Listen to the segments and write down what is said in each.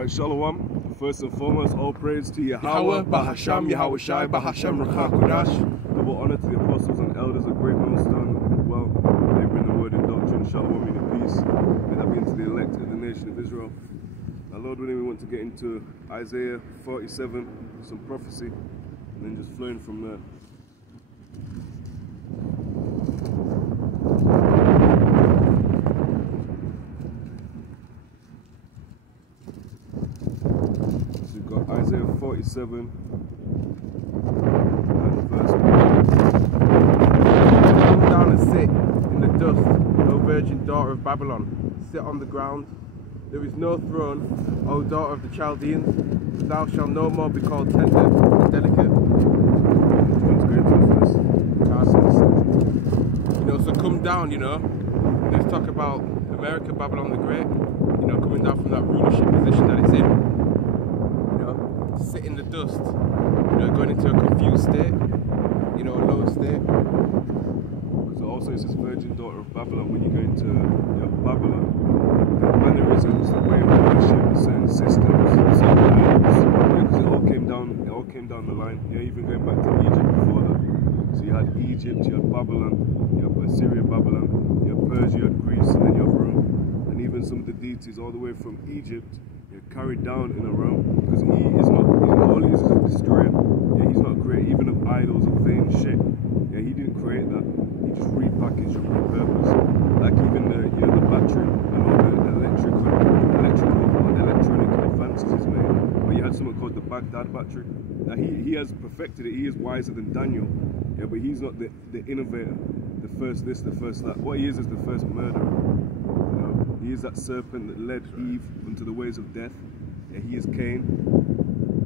Right, Shalom. First and foremost, all praise to Yahawah, bahasham, Yahawashi, bahasham, Ruchakudash. Double honor to the apostles and elders, a great millstone. Well, they bring the word in doctrine. Shalom, in peace. May that be into the elect of the nation of Israel. Now, Lord willing, we want to get into Isaiah 47, some prophecy, and then just flowing from there. Isaiah 47 and verse 1. Come down and sit in the dust, O virgin daughter of Babylon. Sit on the ground. There is no throne, O daughter of the Chaldeans. Thou shalt no more be called tender and delicate. So come down, Let's talk about America, Babylon the Great. Coming down from that rulership position that it's in. Sit in the dust, going into a confused state, a lower state. So also it says virgin daughter of Babylon. When you go into Babylon, the mannerisms, the way of worship, the certain systems, certain idols, because it all came down the line. Even going back to Egypt before that. So you had Egypt, you had Babylon, you had Assyria, Babylon, you had Persia, you had Greece, and then you have Rome. And even some of the deities all the way from Egypt, carried down in a Rome, because he is not, all he is a destroyer. He's not creating even of idols of vain shit. He didn't create that. He just repackaged and repurposed. Like even the battery and all the electronic advances he's made. But you had something called the Baghdad battery. Now he has perfected it. He is wiser than Daniel. But he's not the innovator, the first this, the first that. What he is the first murderer. He is that serpent that led Eve into the ways of death. He is Cain.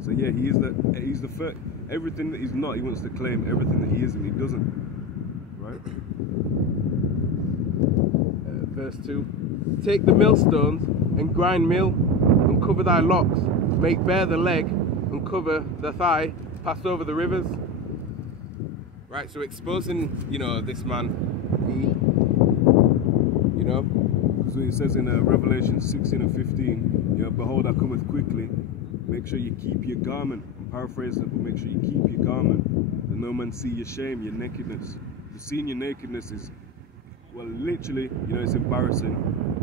So he is that. He's the first. Everything that he's not, he wants to claim. Everything that he is, and he doesn't. Right. Verse 2. Take the millstones and grind meal, and cover thy locks. Make bare the leg and cover the thigh. Pass over the rivers. Right. So exposing, this man. So it says in Revelation 16 and 15, behold, I cometh quickly. Make sure you keep your garment. I'm paraphrasing it, but make sure you keep your garment, that no man see your shame, your nakedness. Seeing your nakedness is, well, literally, it's embarrassing.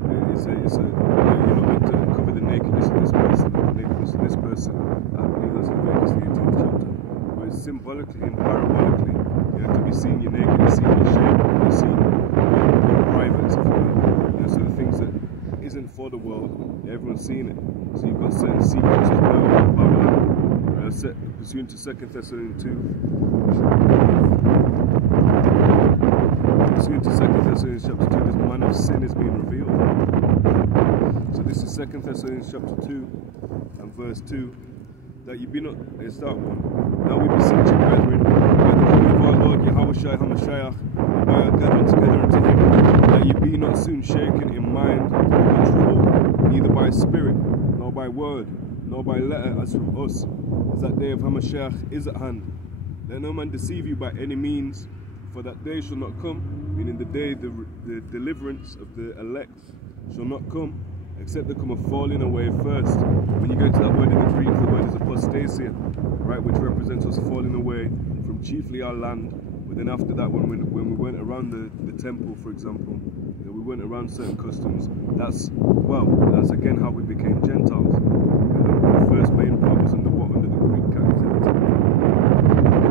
You're not meant to cover the nakedness of this person, the nakedness of this person. I believe that's in Leviticus the 18th chapter. But it's symbolically and parabolically, to be seeing your nakedness, seeing your shame, or seeing your privates, if you will. So the things that isn't for the world, everyone's seeing it. So you've got certain secrets as well in Babylon. Pursuant to 2 Thessalonians 2. Pursuant to 2 Thessalonians chapter 2, this man of sin is being revealed. So this is 2 Thessalonians chapter 2 and verse 2. That you be not, let's start one. Now we beseech you, brethren, by the coming of our Lord Yahawashi HaMashiach, by our gathering together unto him, that ye be not soon shaken in mind or troubled, neither by spirit, nor by word, nor by letter as from us, as that day of Hamashiach is at hand. Let no man deceive you by any means, for that day shall not come, meaning the day the deliverance of the elect shall not come, except there come a falling away first. When you go to that word in the Greek, the word is apostasia, right, which represents us falling away from chiefly our land. But then after that, when we went around the temple, for example, we went around certain customs. That's again how we became Gentiles. The first main part was under the Greek captivity.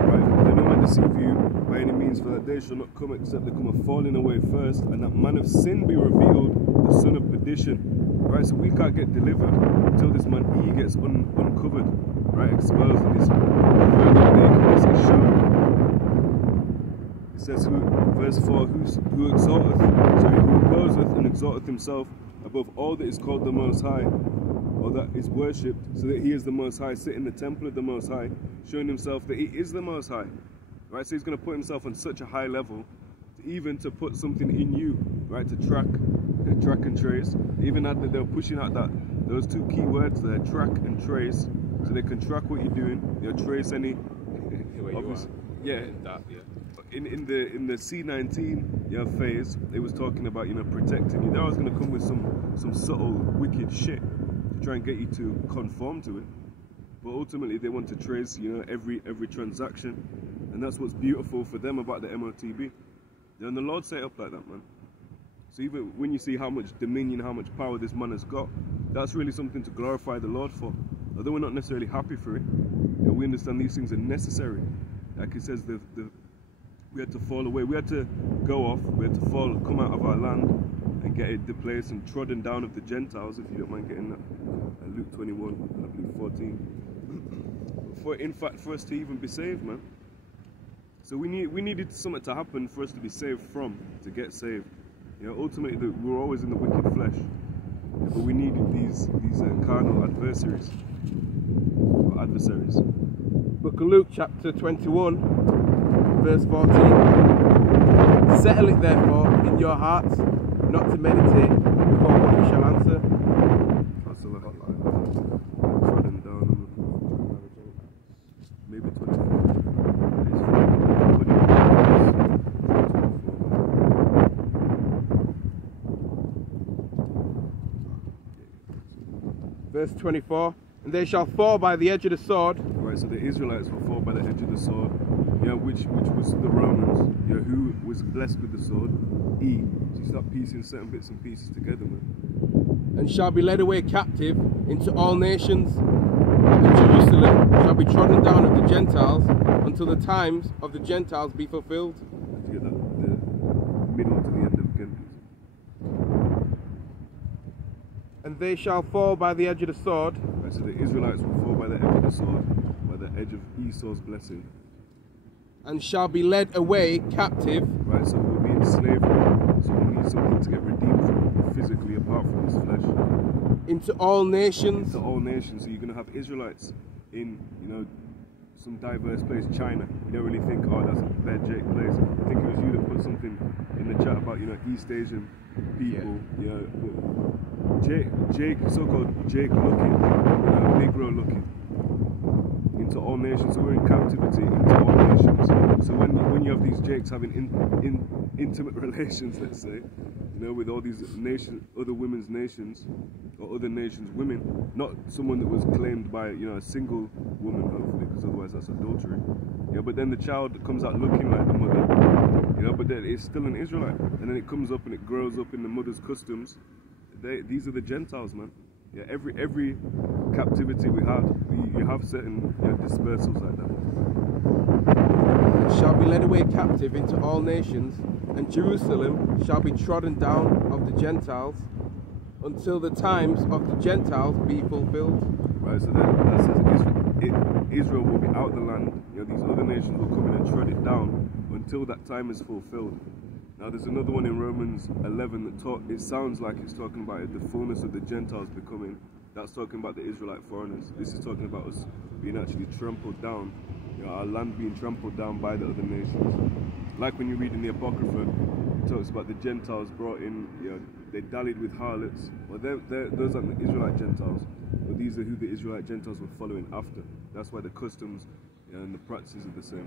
Right, let no man deceive you by any means, for that day shall not come except there come a falling away first, and that man of sin be revealed, the son of perdition. Right, so we can't get delivered until this man E gets uncovered, right, exposed, and his nakedness is shown. It says, verse 4, who opposeth and exalteth himself above all that is called the Most High, or that is worshipped, so that he is the Most High, sit in the temple of the Most High, showing himself that he is the Most High. Right, so he's going to put himself on such a high level, even to put something in you, right, to track and trace. Even that they were pushing out those two key words there, track and trace, so they can track what you're doing, trace any obvious, in the C19 phase, it was talking about protecting you. Now I was going to come with some subtle wicked shit to try and get you to conform to it. But ultimately, they want to trace, you know, every transaction, and that's what's beautiful for them about the MOTB. And the Lord set it up like that, man. So even when you see how much dominion, how much power this man has got, that's really something to glorify the Lord for. Although we're not necessarily happy for it, you know, we understand these things are necessary. Like it says, we had to fall away, we had to go off, we had to fall, come out of our land and get it displaced and trodden down of the Gentiles, if you don't mind getting that. Luke 21, I believe 14. In fact, for us to even be saved, man. So we needed something to happen for us to be saved from, to get saved. You know, ultimately, we're always in the wicked flesh, but we needed these carnal adversaries. Book of Luke, chapter 21, verse 14. Settle it therefore in your hearts, not to meditate before what you shall answer. Maybe 24. Verse 24, and they shall fall by the edge of the sword. Right, so the Israelites will fall by the edge of the sword, yeah, which was the Romans, yeah, who was blessed with the sword. So you start piecing certain bits and pieces together, man. And shall be led away captive into all nations, and Jerusalem shall be trodden down of the Gentiles until the times of the Gentiles be fulfilled. Did you get that? The middle to the end of again. And they shall fall by the edge of the sword. Right, so the Israelites will fall by the edge of the sword, by the edge of Esau's blessing. And shall be led away captive. Right, so we'll be in slavery. So we need something to get redeemed from physically apart from this flesh. Into all nations. Into all nations. So you're going to have Israelites in, you know, some diverse place, China. You don't really think, oh, that's a bad Jake place. I think it was you that put something in the chat about, you know, East Asian people, you know, Jake, so-called Jake looking, Negro looking, into all nations. So we're in captivity into all nations. So when you have these Jakes having intimate relations, let's say, you know, with all these nations, other women's nations, or other nations' women, not someone that was claimed by, you know, a single woman, hopefully, because otherwise that's adultery. You know, but then the child comes out looking like the mother, you know, but then it's still an Israelite, and then it comes up and it grows up in the mother's customs. These are the Gentiles, man. Yeah, every captivity we had, you have certain, you know, dispersals like that. Shall be led away captive into all nations, and Jerusalem shall be trodden down of the Gentiles until the times of the Gentiles be fulfilled. Right, so that says Israel will be out the land. You know, these other nations will come in and trod it down until that time is fulfilled. Now there's another one in Romans 11 that it sounds like it's talking about the fullness of the Gentiles becoming. That's talking about the Israelite foreigners. This is talking about us being actually trampled down, you know, our land being trampled down by the other nations. Like when you read in the Apocrypha, it talks about the Gentiles brought in, you know, they dallied with harlots. Well, those aren't the Israelite Gentiles, but these are who the Israelite Gentiles were following after. That's why the customs, you know, and the practices are the same.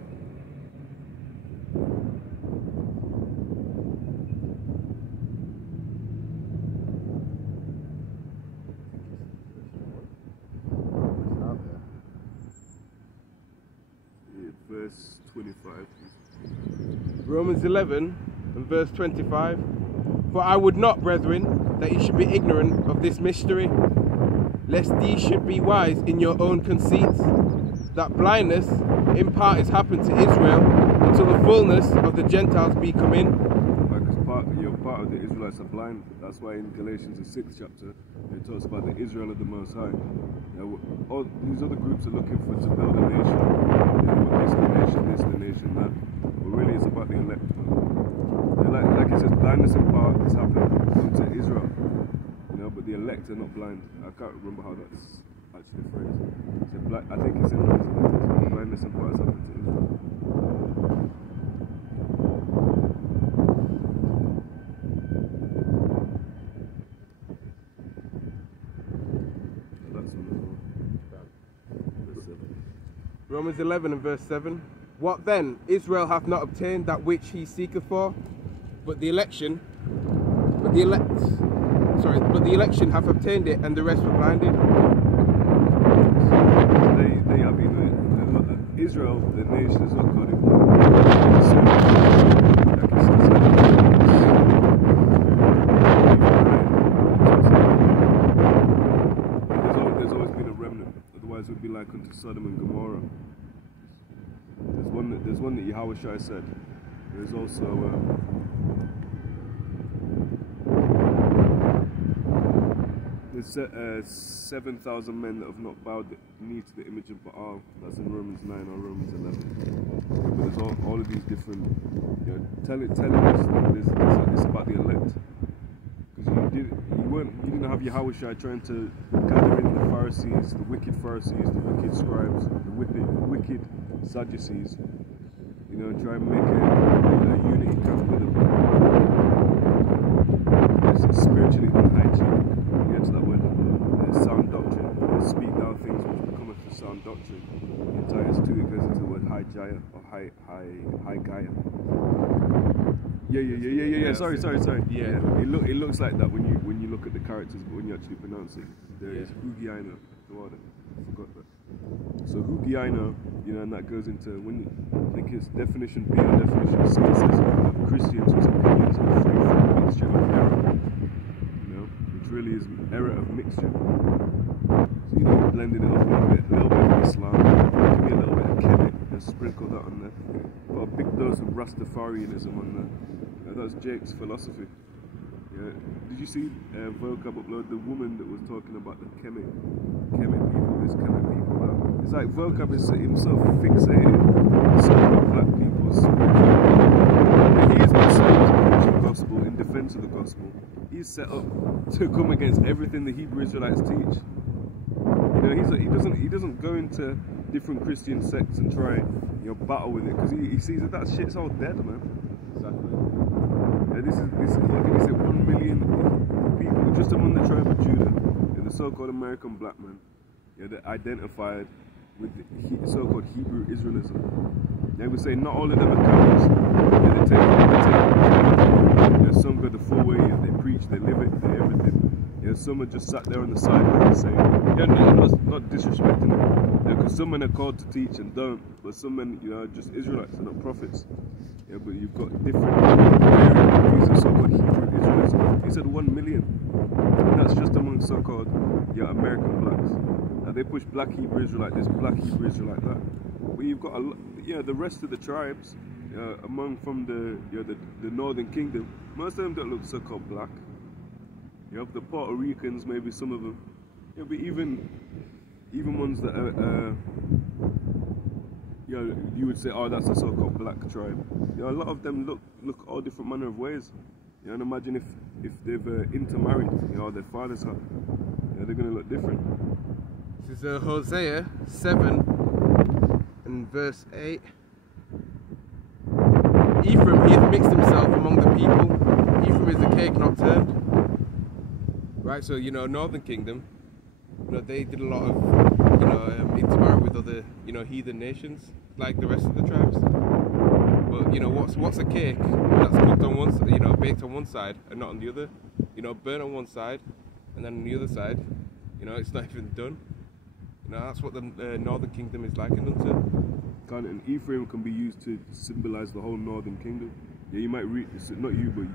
Verse 25. Romans 11 and verse 25. For I would not, brethren, that ye should be ignorant of this mystery, lest ye should be wise in your own conceits, that blindness in part is happened to Israel until the fullness of the Gentiles be come in. Because part of the Israelites are blind. That's why in Galatians, the 6th chapter, it talks about the Israel of the Most High. You know, all these other groups are looking to build a nation. You know, this, the nation, that. But really it's about the elect. Like it says, blindness in part has happened to Israel. You know, but the elect are not blind. I can't remember how that's actually phrased. I think it's in Romans 11. Blindness in part has happened to Israel. Romans 11 and verse 7. What then? Israel hath not obtained that which he seeketh for, but the elect Sorry, but the election have obtained it, and the rest were blinded. I mean, Israel, the nation, is not God. There's always been a remnant. Otherwise, it would be like unto Sodom and Gomorrah. There's one that Yahawashi said. There's also. There's 7,000 men that have not bowed the knee to the image of Baal. That's in Romans 9 or Romans 11. But there's all of these different, telling us that it's about the elect. Because you didn't have Yahawashi trying to gather in the Pharisees, the wicked scribes, the wicked Sadducees, try and make a unity camp with them. It's spiritually unhygienic. Against that word, sound doctrine, speak thou things which becometh the sound doctrine. In Titus 2 it goes into the word high Gaia or high Gaia. Yeah. Sorry. Yeah. It looks like that when you look at the characters, but when you actually pronounce it, there is Hugiaina. I forgot that. So Hugiaina, and that goes into when I think it's definition B and definition C. It says Christians whose opinions are free from mixture of error. Really is error of mixture. So blending it up a little bit of Islam, give me a little bit of Kemet and sprinkle that on there. Got a big dose of Rastafarianism on there. That's Jake's philosophy. Yeah. Did you see Vocab upload the woman that was talking about the Kemet people, this Kemet people? It's like Vocab is himself fixated on certain black people's spirituality. He is himself to preach the gospel in defense of the gospel. He's set up to come against everything the Hebrew Israelites teach. He doesn't go into different Christian sects and try battle with it because he sees that shit's all dead, man. Exactly. This is look at this 1 million people just among the tribe of Judah, the so-called American black man, that identified with the so-called Hebrew Israelism. They would say not all of them are cowards. They take some go the full way, they preach, they live it, they everything. Some are just sat there on the sidelines saying, not disrespecting them. Because some men are called to teach and don't, but some men, are just Israelites, they're not prophets. But you've got different views of so-called Hebrew Israelites. He said 1 million. And that's just among so-called American blacks. They push black Hebrew Israelite this, black Hebrew Israelite that. But you've got the rest of the tribes from the northern kingdom. Most of them don't look so-called black. You have the Puerto Ricans, maybe some of them. But even ones that are you would say, oh, that's a so-called black tribe. A lot of them look all different manner of ways. And imagine if they've intermarried, their fathers have. They're going to look different. This is Hosea 7 and verse 8. Ephraim, he hath mixed himself among the people. Ephraim is a cake not turned. Right, so Northern Kingdom, they did a lot of intermarry with other heathen nations like the rest of the tribes. But what's a cake that's cooked on one, baked on one side and not on the other? Burnt on one side and then on the other side, it's not even done. That's what the Northern Kingdom is likened unto. And Ephraim can be used to symbolize the whole Northern Kingdom. You might read, not you, but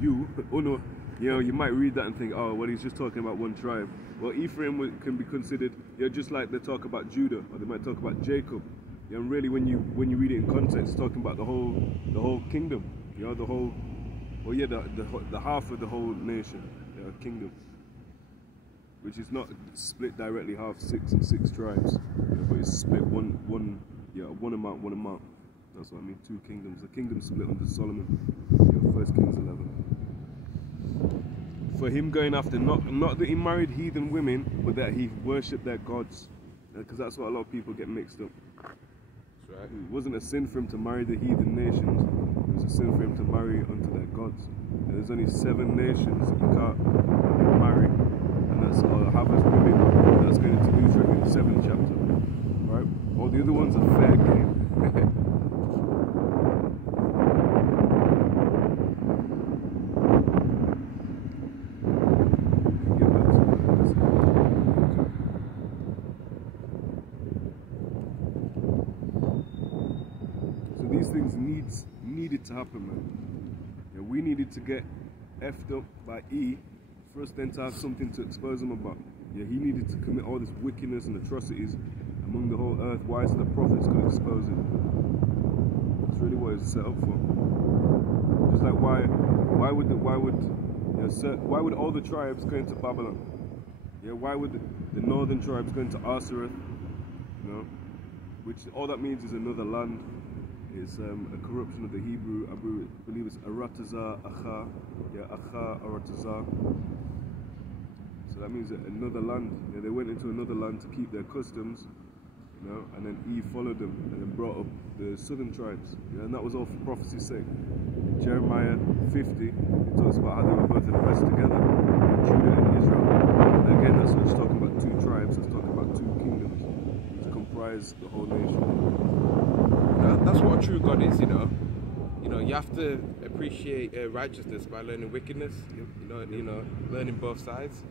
you. Oh no. You might read that and think, oh, well, he's just talking about one tribe. Well, Ephraim can be considered, just like they talk about Judah, or they might talk about Jacob. And really, when you read it in context, it's talking about the whole kingdom. The whole, the half of the whole nation, kingdom, which is not split directly half 6 and 6 tribes, but it's split one amount. That's what I mean. 2 kingdoms. The kingdom split under Solomon. 1 Kings 11. For him going after, not that he married heathen women, but that he worshipped their gods. Because that's what a lot of people get mixed up. That's right. It wasn't a sin for him to marry the heathen nations. It was a sin for him to marry unto their gods. And there's only 7 nations that you can't marry. And that's Havas women. That's going into Israel in the 7th chapter. Right? All the other ones are fair game. needed to happen, man. Yeah, we needed to get effed up by E for us then to have something to expose him about. Yeah, he needed to commit all this wickedness and atrocities among the whole earth. Why, so the prophets could expose him? That's really what it's set up for. Just like why would all the tribes go into Babylon? Yeah, why would the northern tribes go into Asareth? You know, which all that means is another land. It's a corruption of the Hebrew. I believe it's Aratazah, Acha. Yeah, Acha, Aratazah. So that means another land. Yeah, they went into another land to keep their customs, you know, and then Eve followed them and then brought up the southern tribes. Yeah, and that was all for prophecy's sake. Jeremiah 50, it talks about how they were both at best together, Judah and Israel. And again, that's not just talking about two tribes, it's talking about two kingdoms which comprise the whole nation. That's what a true God is, you know. You know, you have to appreciate righteousness by learning wickedness. Yep. You know, learning both sides.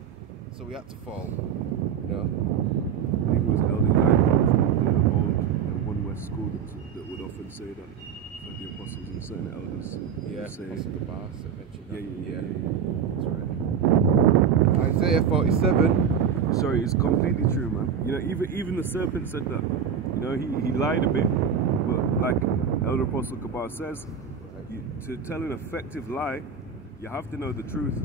So we had to fall, you know. I think it was Elder Yahawah from the old One West school that would often say that the apostles and certain elders say, yeah. That's right. Isaiah 47. Sorry, it's completely true, man. You know, even the serpent said that. You know, he lied a bit, but like Elder Apostle Kabar says, to tell an effective lie, you have to know the truth.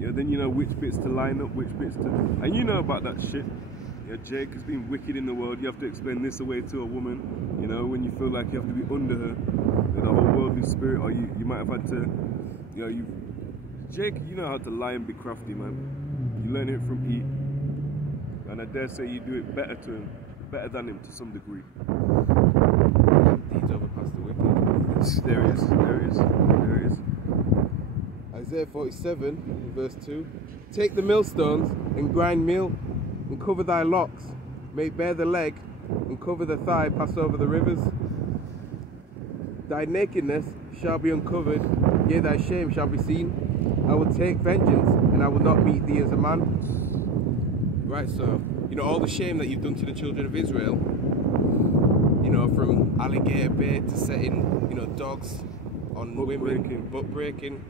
Yeah, then you know which bits to line up, which bits to... And you know about that shit. Yeah, Jake has been wicked in the world. You have to explain this away to a woman, you know, when you feel like you have to be under her, the whole worldly spirit, or you might have had to, you know, Jake, you know how to lie and be crafty, man. You learn it from E. And I dare say you do it better than him to some degree. Deeds overpass the wicked. There is. Isaiah 47, verse 2. Take the millstones and grind meal, and cover thy locks, make bare the leg, and cover the thigh, pass over the rivers. Thy nakedness shall be uncovered, yea, thy shame shall be seen. I will take vengeance, and I will not meet thee as a man. Right, so, you know, all the shame that you've done to the children of Israel, you know, from alligator bait to setting, you know, dogs on women, butt breaking.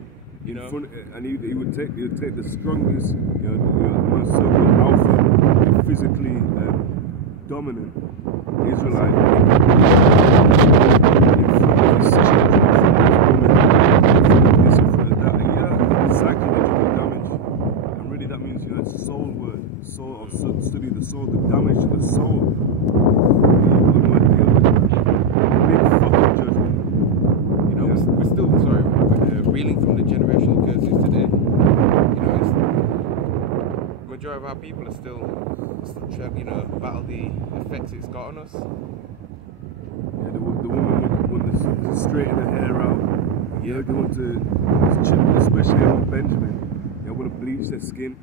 You know, and he would take the strongest, you know, most so-called alpha, physically dominant Israelite in front of his children, in front of his woman, in front of this, in front of that, and yeah, psychological damage. And really, that means, you know, it's soul word, soul, or study the soul, the damage to the soul. Big fucking judgment. You know, we're still reeling from the generational curses today. You know, the majority of our people are still trying, you know, battle the effects it's got on us. Yeah, the woman want to straighten her hair out. Yeah, they want to, especially on Benjamin, they want to bleach their skin,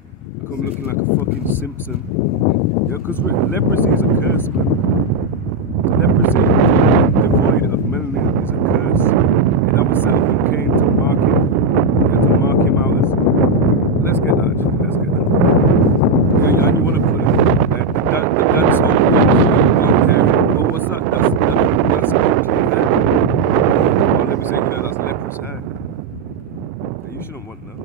come looking like a fucking Simpson. Yeah, because leprosy is a curse, man. Leprosy, devoid of melanin, is a curse. And that was set up from Cain to mark him out as... Let's get that, actually. Let's get that. Yeah, and you want to put the dance song, oh, what's that? That's unclean hair. Or let me say, you know, that's leprous hair. Yeah, you shouldn't want that.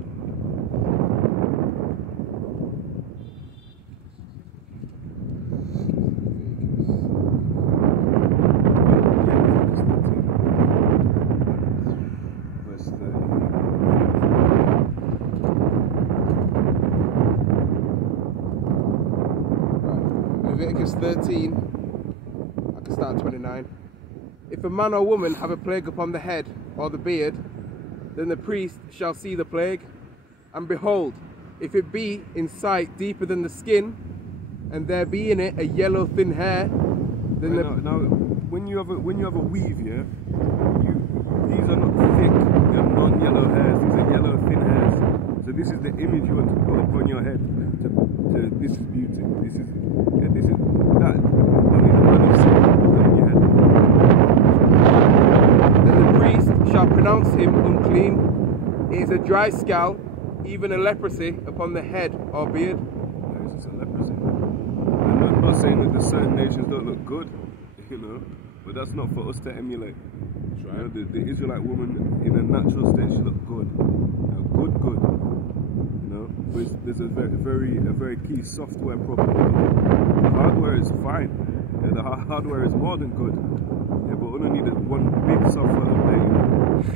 Leviticus 13, I can start at 29. If a man or woman have a plague upon the head or the beard, then the priest shall see the plague, and behold, if it be in sight deeper than the skin, and there be in it a yellow thin hair, then now when you have a weave, yeah, these are not thick, they're non-yellow hairs, these are yellow thin hairs. So this is the image you want to put upon your head. This is beauty. This is that. Only the man of sin in your head. Then the priest shall pronounce him unclean. It is a dry scall, even a leprosy upon the head or beard. It's just a leprosy. And I'm not saying that the certain nations don't look good, you know. but that's not for us to emulate. That's right. You know, the Israelite woman in a natural state, she looked good, good. You know, but there's a very key software problem. The hardware is fine. Yeah, the hardware is more than good. Yeah, but we only need one big software update.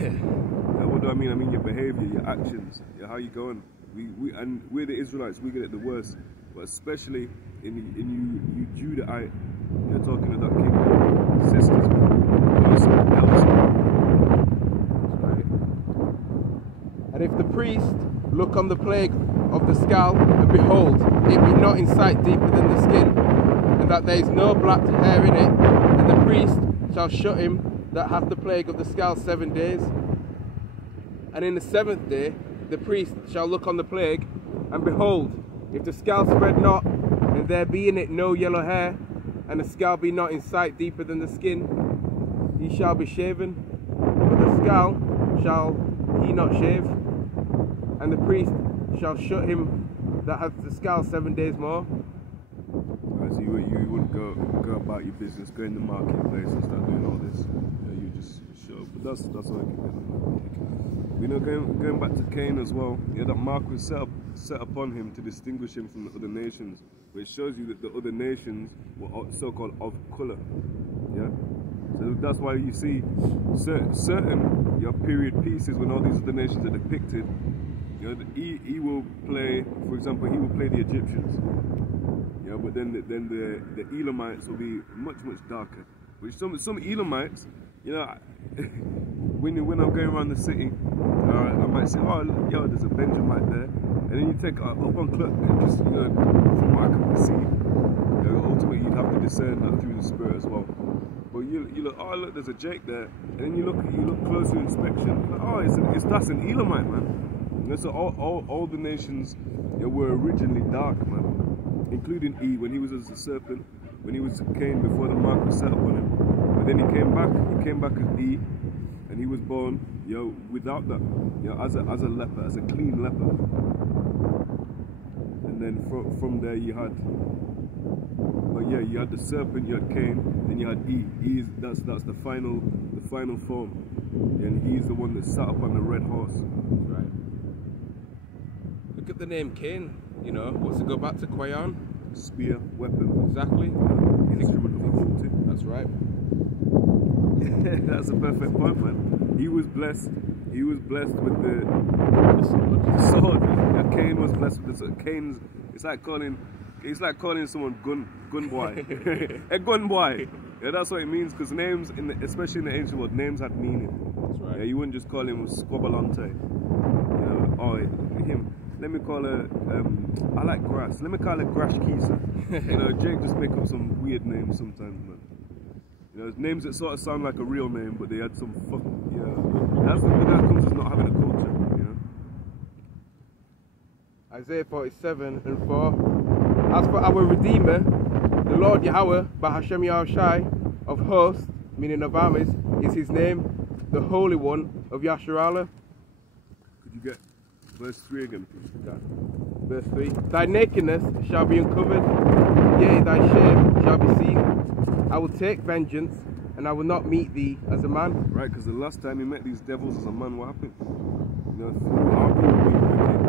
Yeah, what do I mean? I mean your behavior, your actions, how you going. We're the Israelites. We get it the worst, but especially in you Judahite. You're talking to that kingdom, sisters, right. And if the priest look on the plague of the scall, and behold, it be not in sight deeper than the skin, and that there is no black hair in it, then the priest shall shut him that hath the plague of the scall 7 days. And in the 7th day the priest shall look on the plague, and behold, if the scall spread not, and there be in it no yellow hair, and the scall be not in sight deeper than the skin, he shall be shaven, but the scall shall he not shave, and the priest shall shut him that hath the scall 7 days more. So you wouldn't go about your business, go in the marketplace and start doing all this. You just show. But that's what I can do. You know, going back to Cain as well, that mark was set upon him to distinguish him from the other nations. But it shows you that the other nations were so-called of color. Yeah. So that's why you see certain period pieces when all these other nations are depicted. You know, he will play, for example, he will play the Egyptians. Yeah, but then the Elamites will be much darker. Which some Elamites, you know, when I'm going around the city, I might say, oh, yo, there's a Benjamite there, and then you take up on clock and just, you know, from what I can perceive, you know, ultimately you'd have to discern that through the spirit as well. But you look, oh look, there's a Jake there, and then you look closer inspection, like, oh, that's an Elamite, man. You know, so all the nations, you know, were originally dark, man, including Eve when he was as a serpent, when he was Cain before the mark was set upon him. But then he came back as Eve, and he was born, you know, without that, you know, as a leper, as a clean leper. And then from there you had, you had the serpent, you had Cain, then you had Eve. That's the final form, and he's the one that sat up on the red horse. Right. Look at the name Cain. You know, what's it go back to? Quayan? Spear, weapon. Exactly. Instrument of difficulty. That's right. That's a perfect point, man. He was blessed with the sword. Yeah, Cain was blessed with the sword. Cain's, it's like calling someone gun boy. A gun boy. Yeah, that's what it means, because names, especially in the ancient world, names had meaning. That's right. Yeah, you wouldn't just call him Squabalante. You know, or him. Let me call her, I like grass. Let me call her Grash Kisa. You know, Jake just make up some weird names sometimes, man. You know, names that sort of sound like a real name, but they had some that's what that comes as not having a culture, you know. Isaiah 47:4. As for our Redeemer, the Lord Yahawah, bahasham Yahawashi, of hosts, meaning of armies, is his name, the Holy One of Yasharallah. Could you get verse 3 again, please? Verse 3. Thy nakedness shall be uncovered, yea, thy shame shall be seen. I will take vengeance, and I will not meet thee as a man. Right, because the last time you met these devils as a man, what happened? You know, through our people being wicked,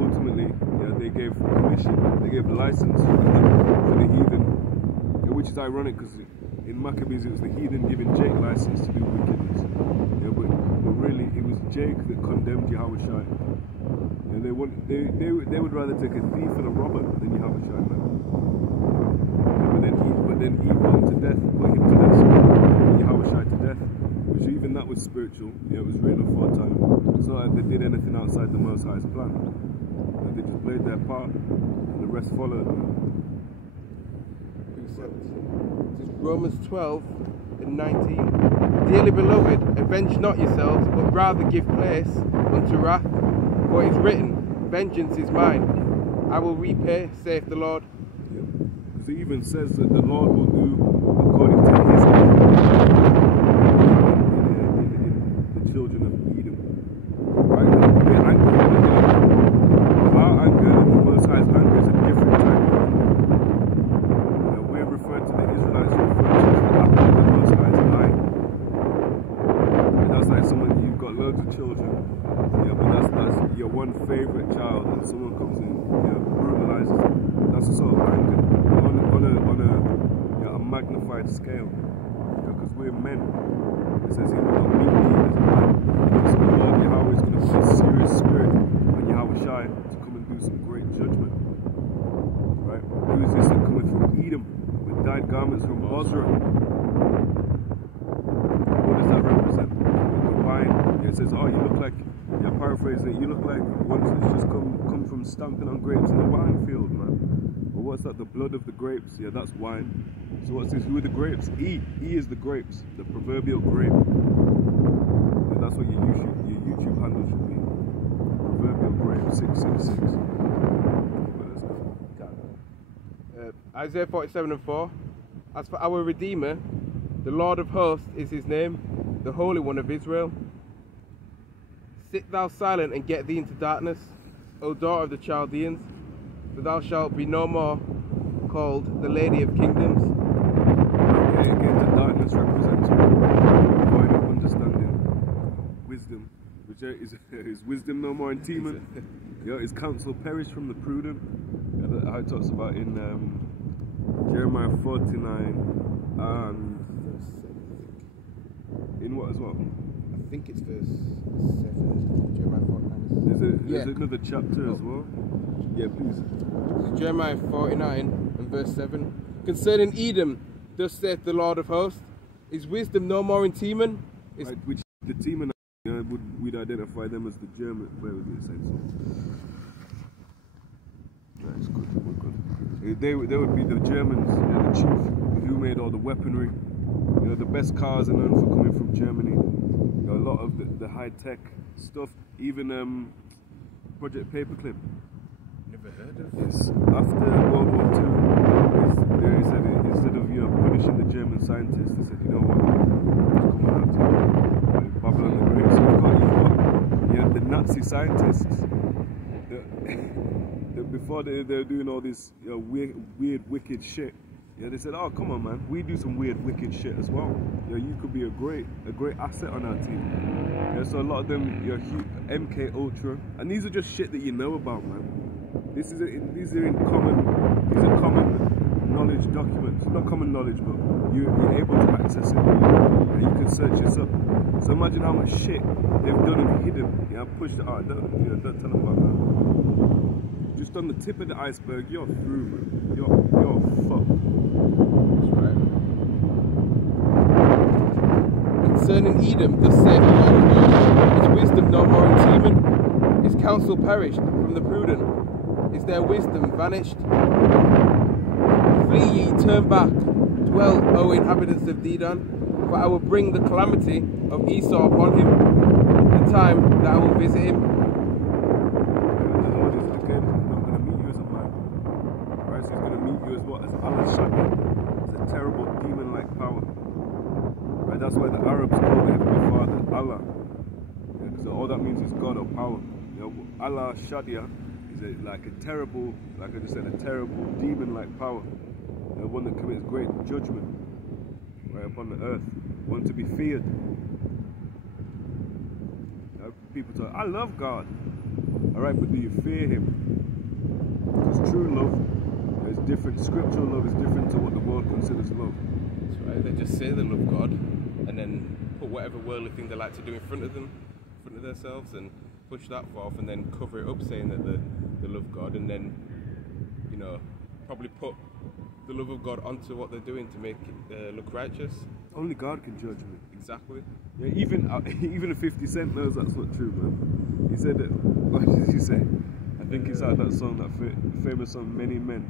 ultimately, yeah, they gave permission, they gave license to the heathen, which is ironic because in Maccabees it was the heathen giving Jake license to do wickedness. Yeah, but really it was Jake that condemned Yahawashi. And they would rather take a thief and a robber than Yahawashi, man. But then he put him to death, Yahawashi to death, which even that was spiritual. Yeah, it was written aforetime. It's not like they did anything outside the Most High's plan. They just played their part, and the rest followed. This is Romans 12:19. Dearly beloved, avenge not yourselves, but rather give place unto wrath. For it is written, vengeance is mine, I will repay, saith the Lord. Yeah. Because it even says that the Lord will do according to his will. In the children of Edom. Right now, we're angry. Our anger and the Most High's anger is a different type of anger. Now, we're referring to the Israelites, referring to the Most High's anger. That's the sort of anger on a magnified scale. Because we're men. It says he will not meet me as a man. So the Lord Yahawah is going to put a serious spirit on Yahawashi to come and do some great judgment. Right? Who is this that cometh from Edom with dyed garments from Bozrah? What does that represent? The wine. It says, oh, you look like, yeah, paraphrasing it, you look like ones that's just come from stamping on grapes in the wine field, man. But what's that? The blood of the grapes? Yeah, that's wine. So what's this? Who are the grapes? E is the grapes, the proverbial grape. And that's what your YouTube handle should be. Proverbial grape 666. Isaiah 47:4. As for our Redeemer, the Lord of hosts is his name, the Holy One of Israel. Sit thou silent and get thee into darkness, O daughter of the Chaldeans, for thou shalt be no more called the Lady of Kingdoms. Again, the darkness represents void of understanding, wisdom, which is wisdom no more in Teman. His counsel perished from the prudent. How it talks about in Jeremiah 49 and in what as well? I think it's verse 7. Jeremiah 49. There's another chapter as well. Yeah, please. Jeremiah 49 and verse 7. Concerning Edom, thus saith the Lord of hosts, is wisdom no more in Teman? Right, which the Teman, we'd identify them as the German. Where was it saying so? That's good. We're good. They would be the Germans, the chief who made all the weaponry. The best cars are known for coming from Germany. A lot of the high-tech stuff, even Project Paperclip. Never heard of this. After World War II, they said instead of punishing the German scientists, they said, you know what, come on out to Babylon the Great. So you've got the Nazi scientists. Before they were doing all this weird, wicked shit. Yeah, they said, oh, come on, man, we do some weird, wicked shit as well. You could be a great asset on our team. So a lot of them, MK Ultra, and these are just shit that you know about, man. These are common knowledge documents. Not common knowledge, but you're able to access it, and you can search this up. So imagine how much shit they've done and hidden. Pushed it out. Don't tell them about that. Just on the tip of the iceberg, you're through, man. You're fucked. That's right. Concerning Edom, thus saith the Lord of hosts, is wisdom no more in Teman? Is counsel perished from the prudent? Is their wisdom vanished? Flee ye, turn back, dwell, O inhabitants of Dedan, for I will bring the calamity of Esau upon him, the time that I will visit him. It's a terrible demon-like power. Right? That's why the Arabs call the Heavenly Father Allah. So all that means is God or power. Allah Shadia is like a terrible, like I just said, a terrible demon-like power. One that commits great judgment right upon the earth. One to be feared. People talk, I love God. Alright, but do you fear Him? Because true love is different. Scriptural love is different to what the world considers love. That's right. They just say they love God and then put whatever worldly thing they like to do in front of them, in front of themselves, and push that forth, and then cover it up saying that they love God, and then probably put the love of God onto what they're doing to make it look righteous. Only God can judge me. Exactly. Yeah, even 50 Cent knows that's not true, man. He said that. What did he say? I think he started that song, that famous song, Many Men.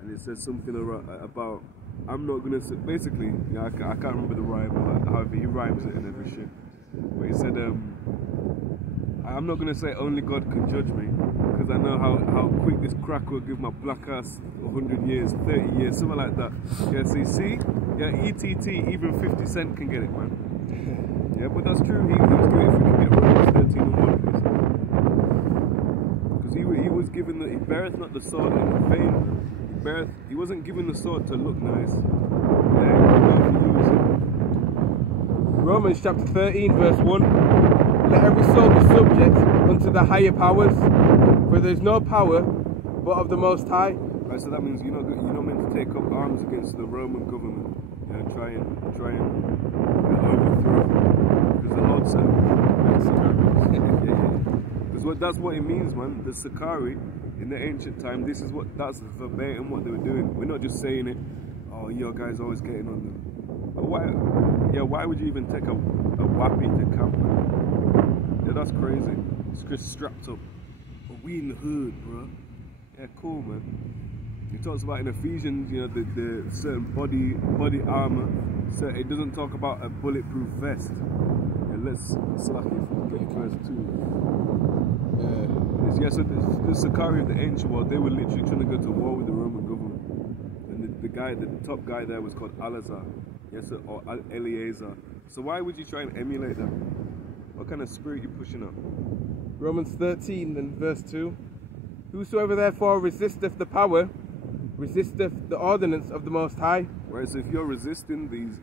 And it says something about, I'm not gonna say, basically, I can't remember the rhyme, but however he rhymes it and every shit. But he said, I'm not gonna say only God can judge me, because I know how quick this crack will give my black ass 100 years, 30 years, something like that. Yeah, so you see, ETT, even 50 Cent can get it, man. Yeah, but that's true. He was doing it if we can get Romans 13 and 1. Because he was given he beareth not the sword in vain. He wasn't given the sword to look nice. Romans chapter 13 verse 1. Let every soul be subject unto the higher powers, for there is no power but of the Most High, Right, so that means you're not meant to take up arms against the Roman government, and try and overthrow, because the Lord said. Because that's what it means, man. The Sakari in the ancient time, that's verbatim what they were doing. We're not just saying it. Oh, your guy's always getting on them. But why would you even take a wappy to camp? Yeah, that's crazy. It's just strapped up. But we in the hood, bro. Yeah, cool, man. He talks about in Ephesians, the certain body armor. So it doesn't talk about a bulletproof vest. Yeah, let's slack it from getting verse 2. So the Sakari of the ancient world, they were literally trying to go to war with the Roman government. And the top guy there was called Alazar. Yes, or Eleazar. So why would you try and emulate them? What kind of spirit are you pushing up? Romans 13 and verse 2. Whosoever therefore resisteth the power, resisteth the ordinance of the Most High. Right, so if you're resisting these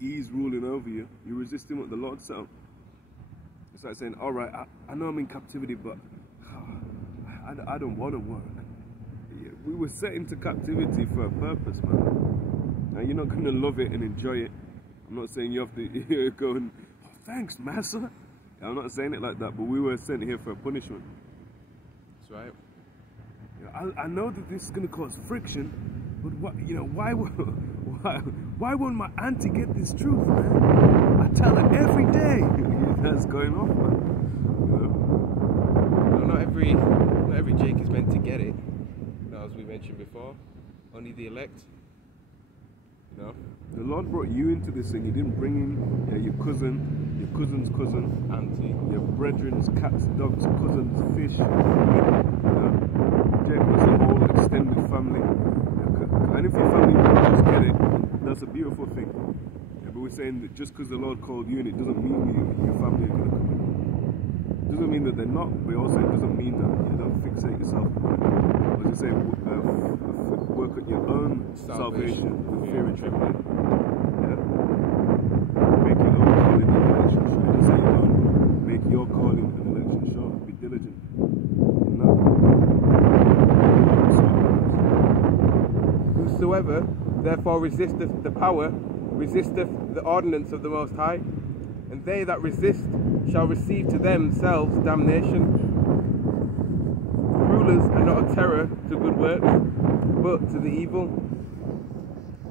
E's ruling over you, you're resisting what the Lord said. It's like saying, all right, I know I'm in captivity, but I don't want to work. We were set into captivity for a purpose, man. Now you're not going to love it and enjoy it. I'm not saying you have to go and, oh, thanks, Master. I'm not saying it like that, but we were sent here for a punishment. That's right. I know that this is going to cause friction, but why won't my auntie get this truth, man? I tell her every day. That's going off, man. Not every Jake is meant to get it. As we mentioned before, only the elect. The Lord brought you into this thing. He didn't bring in your cousin, your cousin's cousin, auntie, your brethren's, cats, dogs, cousins, fish. Jake was the whole extended family. And if your family just get it, that's a beautiful thing. Yeah, but we're saying that just because the Lord called you in, it doesn't mean your family are going to come in. It doesn't mean that they're not, but also it doesn't mean that you don't fixate yourself. As you say, work at your own salvation with fear and trembling. Yeah. Make your own calling and election sure. It doesn't say your own. Make your calling and election sure. Be diligent in that. Whosoever therefore resisteth the power, resisteth the ordinance of the Most High, and they that resist shall receive to themselves damnation. Rulers are not a terror to good works, but to the evil.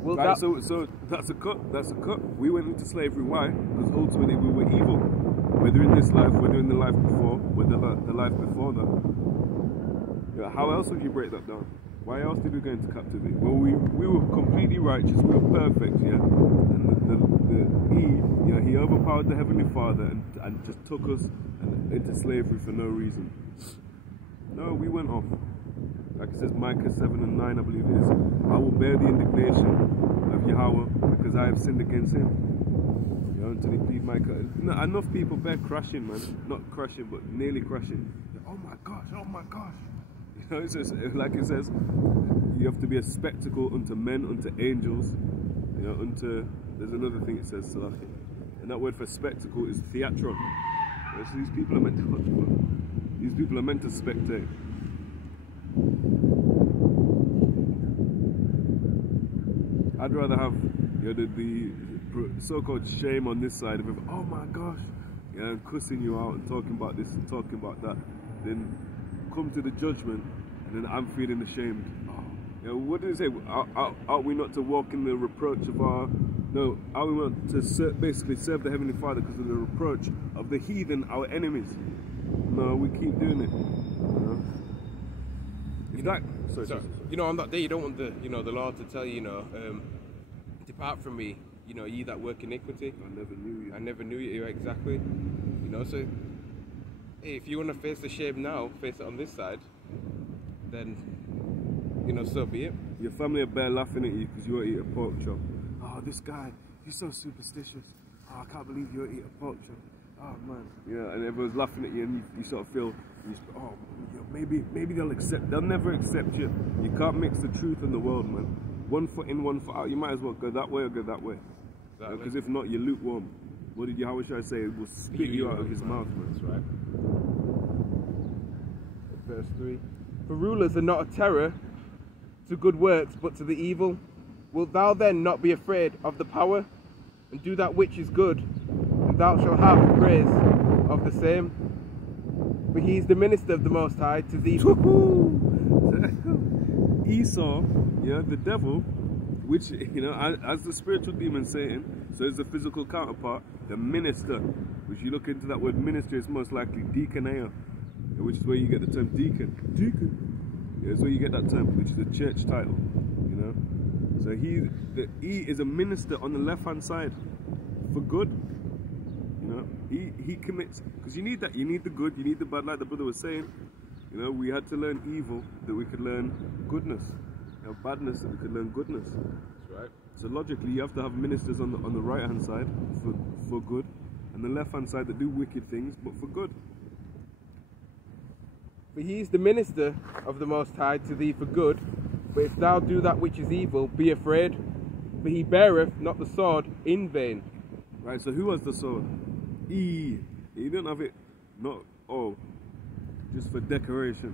Right, so that's a cut. That's a cut. We went into slavery. Why? Because ultimately we were evil. Whether in this life, whether in the life before, whether the life before that. Yeah, how else would you break that down? Why else did we go into captivity? Well, we were completely righteous. We were perfect. Yeah, and he overpowered the Heavenly Father and just took us into slavery for no reason. No, we went off. Like it says, Micah 7 and 9, I believe it is. I will bear the indignation of Yahawah because I have sinned against him. Until he plead Micah. Enough people bear crashing, man. Not crashing, but nearly crashing. Oh my gosh, oh my gosh. It's just, like it says, you have to be a spectacle unto men, unto angels. There's another thing it says, Salafi. And that word for spectacle is theatron. So these people are meant to what? These people are meant to spectate. I'd rather have the so-called shame on this side of it. Oh my gosh, and cussing you out and talking about this and talking about that. Then come to the judgment, and then I'm feeling ashamed. Oh, what did it say? Are we not to walk in the reproach of our? No, are we not to basically serve the Heavenly Father because of the reproach of the heathen, our enemies? No, we keep doing it. Sorry. On that day, you don't want the Lord to tell you, depart from me, ye that work iniquity. I never knew you. I never knew you, exactly. So hey, if you want to face the shame now, face it on this side, then, so be it. Your family are bare laughing at you because you won't eat a pork chop. Oh, this guy, he's so superstitious. Oh, I can't believe you won't eat a pork chop. Oh man, yeah, and everyone's laughing at you, and you sort of feel, maybe they'll never accept you. You can't mix the truth and the world, man. 1 foot in, 1 foot out. You might as well go that way or go that way. Because if not, you're lukewarm. What did Yahawashi say? It will spit you out of his mouth, man. That's right. Verse 3. For rulers are not a terror to good works, but to the evil? Wilt thou then not be afraid of the power, and do that which is good, and thou shalt have praise of the same? For he is the minister of the Most High to thee. Esau, yeah, the devil, which, you know, as the spiritual demon Satan, so is the physical counterpart, the minister, which you look into that word minister, is most likely deaconea, which is where you get the term deacon. Deacon. Yeah, that's where you get that term, which is a church title, you know. So he is a minister on the left-hand side for good. You know, he commits, because you need that. You need the good, you need the bad, like the brother was saying. You know, we had to learn evil that we could learn goodness. You know, badness that we could learn goodness. That's right. So logically, you have to have ministers on the right-hand side for good, and the left-hand side that do wicked things, but for good. For he is the minister of the Most High to thee for good. But if thou do that which is evil, be afraid. For he beareth not the sword in vain. Right, so who has the sword? You don't have it, not, just for decoration.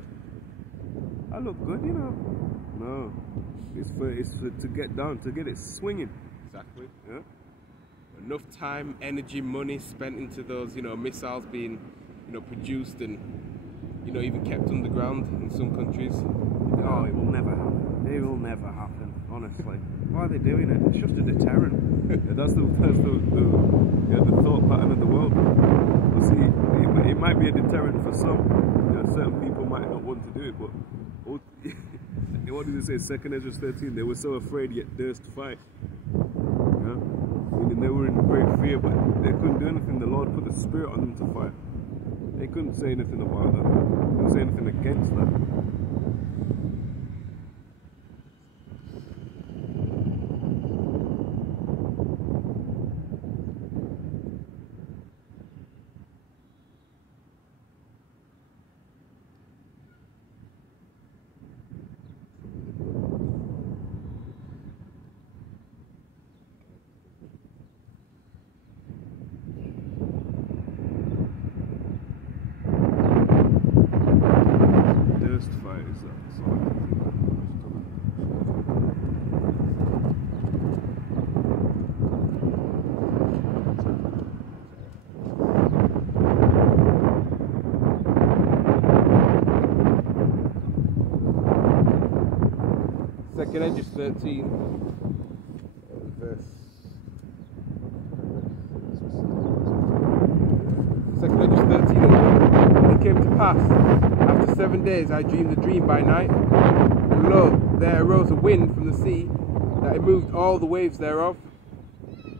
I look good, you know. No, it's for to get down, to get it swinging. Exactly. Yeah. Enough time, energy, money spent into those, you know, missiles being, you know, produced and, you know, even kept underground in some countries. Oh, it will never happen. It will never happen. Honestly, why are they doing it? It's just a deterrent. Yeah, that's the thought pattern of the world. You see, it might be a deterrent for some. You know, certain people might not want to do it, but what did it say? 2 Ezra 13. They were so afraid yet durst fight. Yeah? Meaning they were in great fear, but they couldn't do anything. The Lord put the Spirit on them to fight. They couldn't say anything about that. They couldn't say anything against that. Second Edge 13, verse. Second Edge 13. And it came to pass, after 7 days I dreamed a dream by night, and lo, there arose a wind from the sea, that it moved all the waves thereof.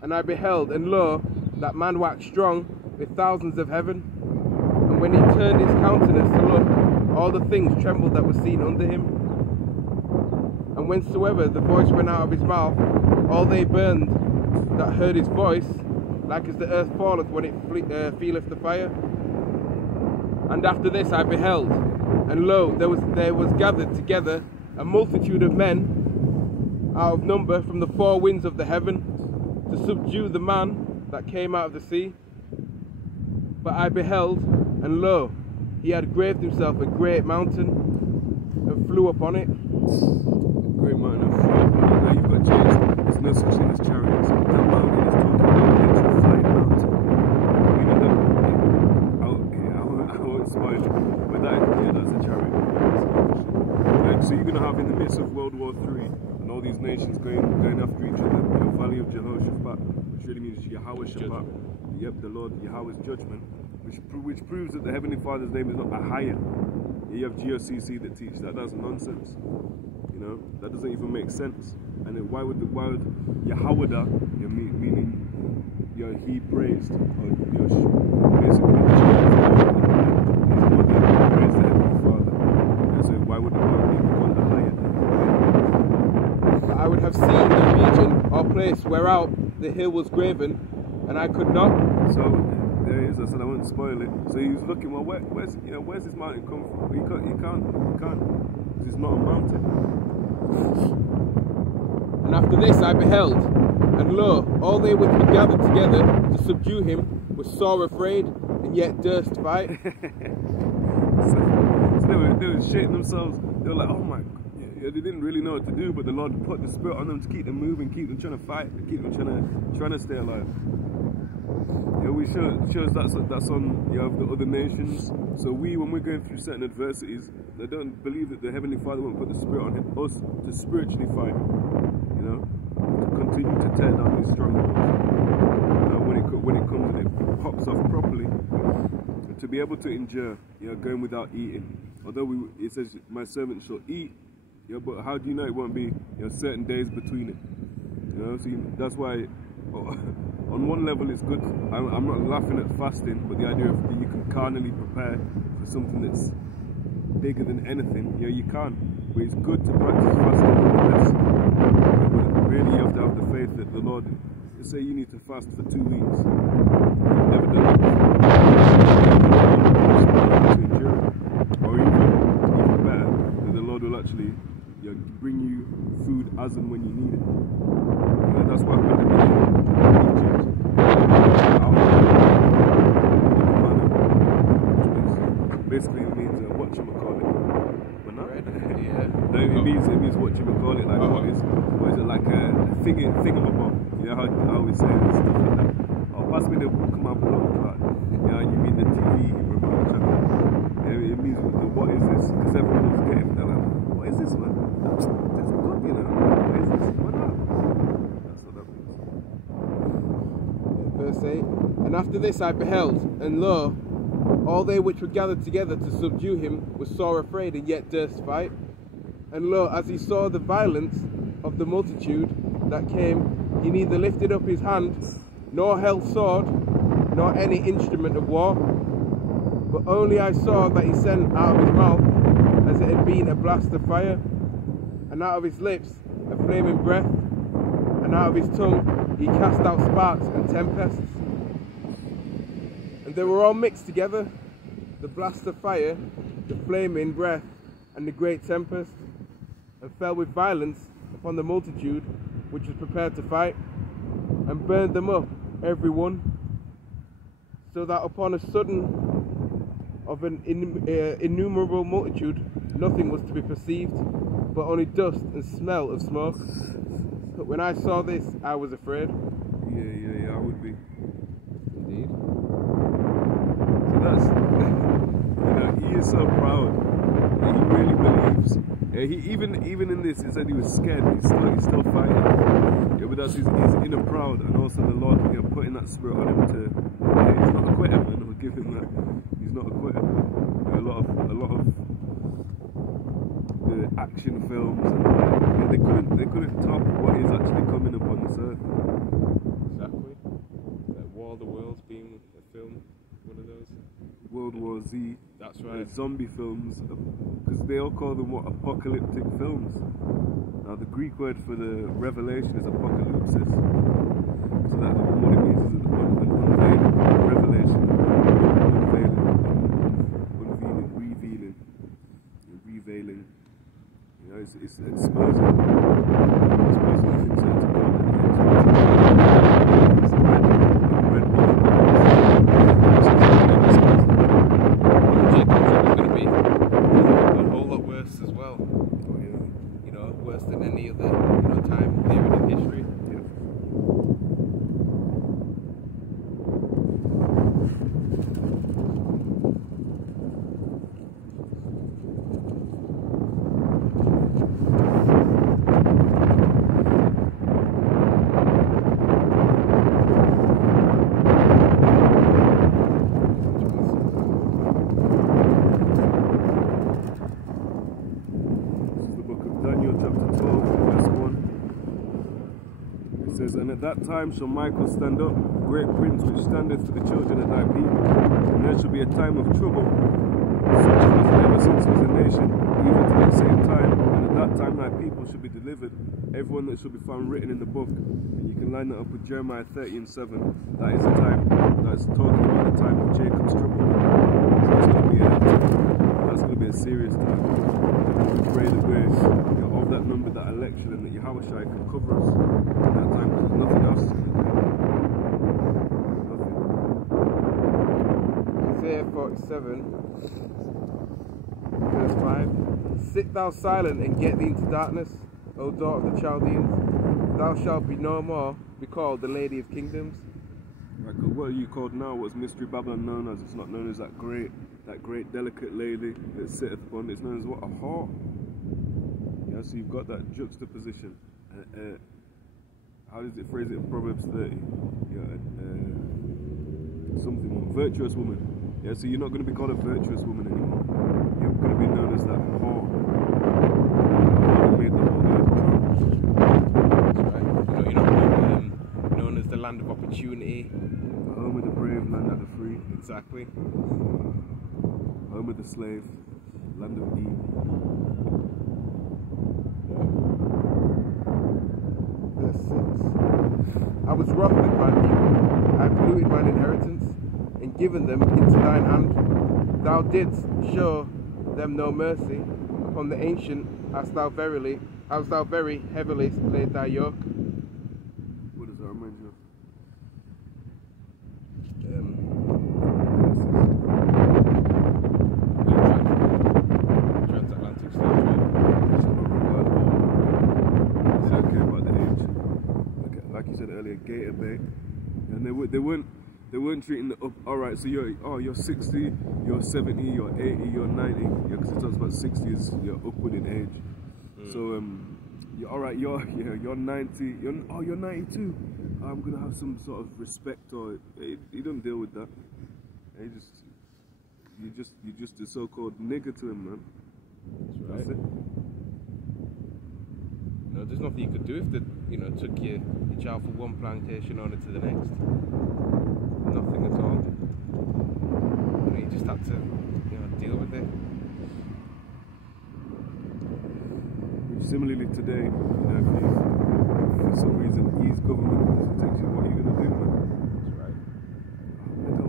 And I beheld, and lo, that man waxed strong with thousands of heaven. And when he turned his countenance to look, all the things trembled that were seen under him. And whensoever the voice went out of his mouth, all they burned that heard his voice, like as the earth falleth when it feeleth the fire. And after this I beheld, and lo, there was gathered together a multitude of men out of number from the four winds of the heaven, to subdue the man that came out of the sea. But I beheld, and lo, he had graved himself a great mountain, and flew upon it. Great mountain of flight. Now you've got chairs. There's no such thing as chariots. That mountain is talking about an extra flight mountain. Meaning that, I won't spoil it, but that's a chariot. So you're going to have in the midst of World War III and all these nations going after each other, the Valley of Jehoshaphat, which really means Yahawashi. Yep, the Lord Yahweh's judgment, which proves that the Heavenly Father's name is not Ahaya. You have GOCC that teach that. That's nonsense. You know, that doesn't even make sense. And then why would Yahawah, meaning he praised, or basically praised the Heavenly Father. And so why would the word be called Ahaya? I would have seen the region or place whereout the hill was graven, and I could not. So there it is. I said I won't spoil it. So he was looking. Well, where's this mountain come from? He can't. Because it's not a mountain. And after this I beheld, and lo, all they which were gathered together to subdue him were sore afraid, and yet durst fight. So they were shitting themselves. They were like, oh my, they didn't really know what to do, but the Lord put the Spirit on them to keep them moving, keep them trying to fight, keep them trying to stay alive. Yeah, we shows that's on the other nations. So when we're going through certain adversities, they don't believe that the Heavenly Father won't put the Spirit on us to spiritually fight. You know, to continue to tear down these strongholds. You know, when it comes and it pops off properly, to be able to endure, you know, going without eating. Although it says, "My servant shall eat," you know, but how do you know it won't be, you know, certain days between it? You know, so that's why. On one level it's good. I'm not laughing at fasting, but the idea of that you can carnally prepare for something that's bigger than anything, you know, you can. But it's good to practice fasting nonetheless. But really you have to have the faith that the Lord, let's say you need to fast for 2 weeks. You've never done it before. Or even better, that the Lord will actually, you know, bring you food as and when you need it. You know, that's what happened in Egypt. Basically it means whatchamacallit. But no, yeah. No, it means whatchamacallit, like what is it, like a thingamabob. You know how I always say this stuff like that. Oh, pass me the come up block card. You know, you mean the TV remote channel. Yeah, it means what is this? Because everyone was getting they're like, what is this, man? That's good, you know. What is this? What not? That's what that means. Verse 8. And after this I beheld, and lo, all they which were gathered together to subdue him were sore afraid, and yet durst fight. And lo, as he saw the violence of the multitude that came, he neither lifted up his hand, nor held sword, nor any instrument of war. But only I saw that he sent out of his mouth, as it had been a blast of fire, and out of his lips a flaming breath, and out of his tongue he cast out sparks and tempests. And they were all mixed together, the blast of fire, the flaming breath, and the great tempest, and fell with violence upon the multitude which was prepared to fight, and burned them up every one, so that upon a sudden of an innumerable multitude nothing was to be perceived, but only dust and smell of smoke. But when I saw this, I was afraid. Yeah, I would be. Indeed. So that's, you know, he is so proud. He really believes. Yeah, he even in this, he said he was scared. He's still fighting. Yeah, but that's he's inner proud, and also the Lord, you know, putting that spirit on him to. He's not a quitter, man. We'll give him that. He's not a quitter. Yeah, a lot of the action films, and they couldn't top what is actually coming upon this earth. Exactly. That War of the Worlds being a film, one of those. World War Z. That's right. Zombie films, because they all call them what, apocalyptic films. Now the Greek word for the revelation is apocalypsis. So that what it means is an unveiling, revelation, unveiling, revealing. You know, it's exposing things to God. It's red Going to be a whole lot worse as well. Oh, yeah. You know, worse than any other, you know, time period in history. Yeah. And at that time shall Michael stand up, great prince which standeth for the children of thy people. And there shall be a time of trouble, such as never since was a nation, even to that same time. And at that time thy people shall be delivered, everyone that shall be found written in the book. And you can line that up with Jeremiah 30:7. That is a time that's talking about the time of Jacob's trouble. So that's going to be a serious time. We pray that we're of that number, that election, and that Yahawashi can cover us in that time, because nothing else is going to do. Nothing. Isaiah 47, verse 5. Sit thou silent and get thee into darkness, O daughter of the Chaldeans. Thou shalt be no more be called the Lady of Kingdoms. Like, what are you called now? What's Mystery Babylon known as? It's not known as that great delicate lady that sitteth upon. It's known as what? A whore. Yeah, so you've got that juxtaposition. How does it phrase it in Proverbs 30? Yeah, something, virtuous woman. Yeah, so you're not going to be called a virtuous woman anymore. You're going to be known as that whore. Who made the whole earth drunk. That's right. You're not known as the land of opportunity. Home of the brave, land of the free. Exactly. Home of the slave, land of Edom. Verse 6. I was wroth with my people, I polluted mine inheritance, and given them into thine hand. Thou didst show them no mercy. Upon the ancient hast thou very heavily laid thy yoke. What does that remind you of? Transatlantic slave trade. Okay, about the age. Like you said earlier, Gator Bay, and they weren't treating the up. All right, so you're 60, you're 70, you're 80, you're 90. Yeah, because it talks about 60 is you're upward in age. So you're all right. You're 90. You're 92. I'm gonna have some sort of respect, or you don't deal with that. You just a so-called nigger to him, man. That's right. That's it. No, there's nothing you could do if they, took your child from one plantation owner to the next. Nothing at all. You just had to, deal with it. Similarly today, if for some reason East government takes you, what are you gonna do, man? That's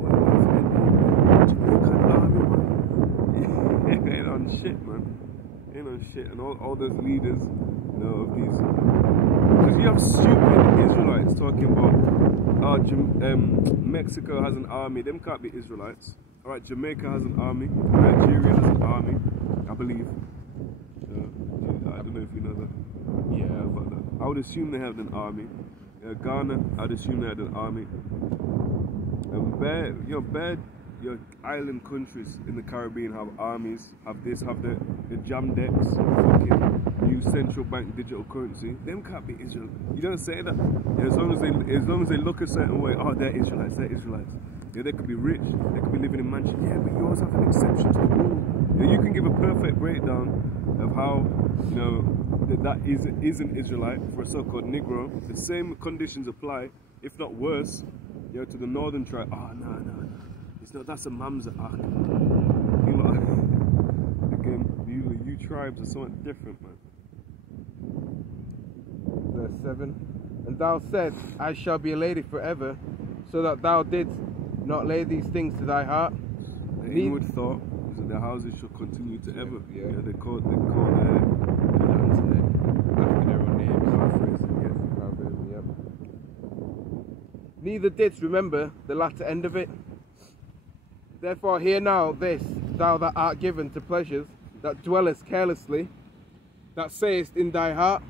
right. Ain't on shit, man. Ain't on shit, and all those leaders, of these, because you have stupid Israelites talking about, Mexico has an army. Them can't be Israelites. All right, Jamaica has an army. Nigeria has an army, I believe. I don't know if you know that. Yeah, but I would assume they have an army. Ghana, I'd assume they had an army. Your island countries in the Caribbean have armies, have the jam decks, fucking new central bank digital currency. Them can't be Israel. You don't say that. Yeah, as long as they look a certain way, they're Israelites. Yeah, they could be rich, they could be living in mansions. Yeah, but yours have an exception to the rule. Yeah, you can give a perfect breakdown of how, that is an Israelite for a so-called Negro. The same conditions apply, if not worse, to the northern tribe. No. It's not, that's a Mamza. Again, you tribes are something different, man. Verse 7. And thou said, I shall be a lady forever, so that thou didst not lay these things to thy heart. The inward thought is that the houses shall continue to ever. Yeah. They call after their own names. Paraphrasing, yep. Neither didst remember the latter end of it. Therefore hear now this, thou that art given to pleasures, that dwellest carelessly, that sayest in thy heart,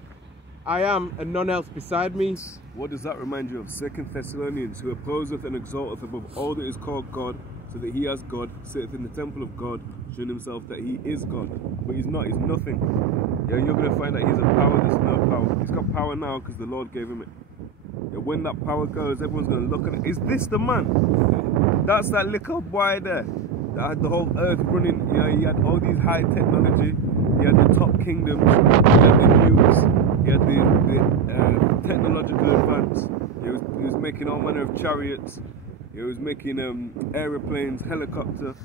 I am and none else beside me. What does that remind you of? 2 Thessalonians, who opposeth and exalteth above all that is called God, so that he as God, sitteth in the temple of God, showing himself that he is God. But he's not, he's nothing. Yeah, you're going to find that he's a power that's no power. He's got power now because the Lord gave him it. Yeah, when that power goes, everyone's going to look at it. Is this the man? That's that little boy there that had the whole earth running. He had all these high technology. He had the top kingdoms. He had the nukes. He had the technological advance. He was making all manner of chariots. He was making aeroplanes, helicopters.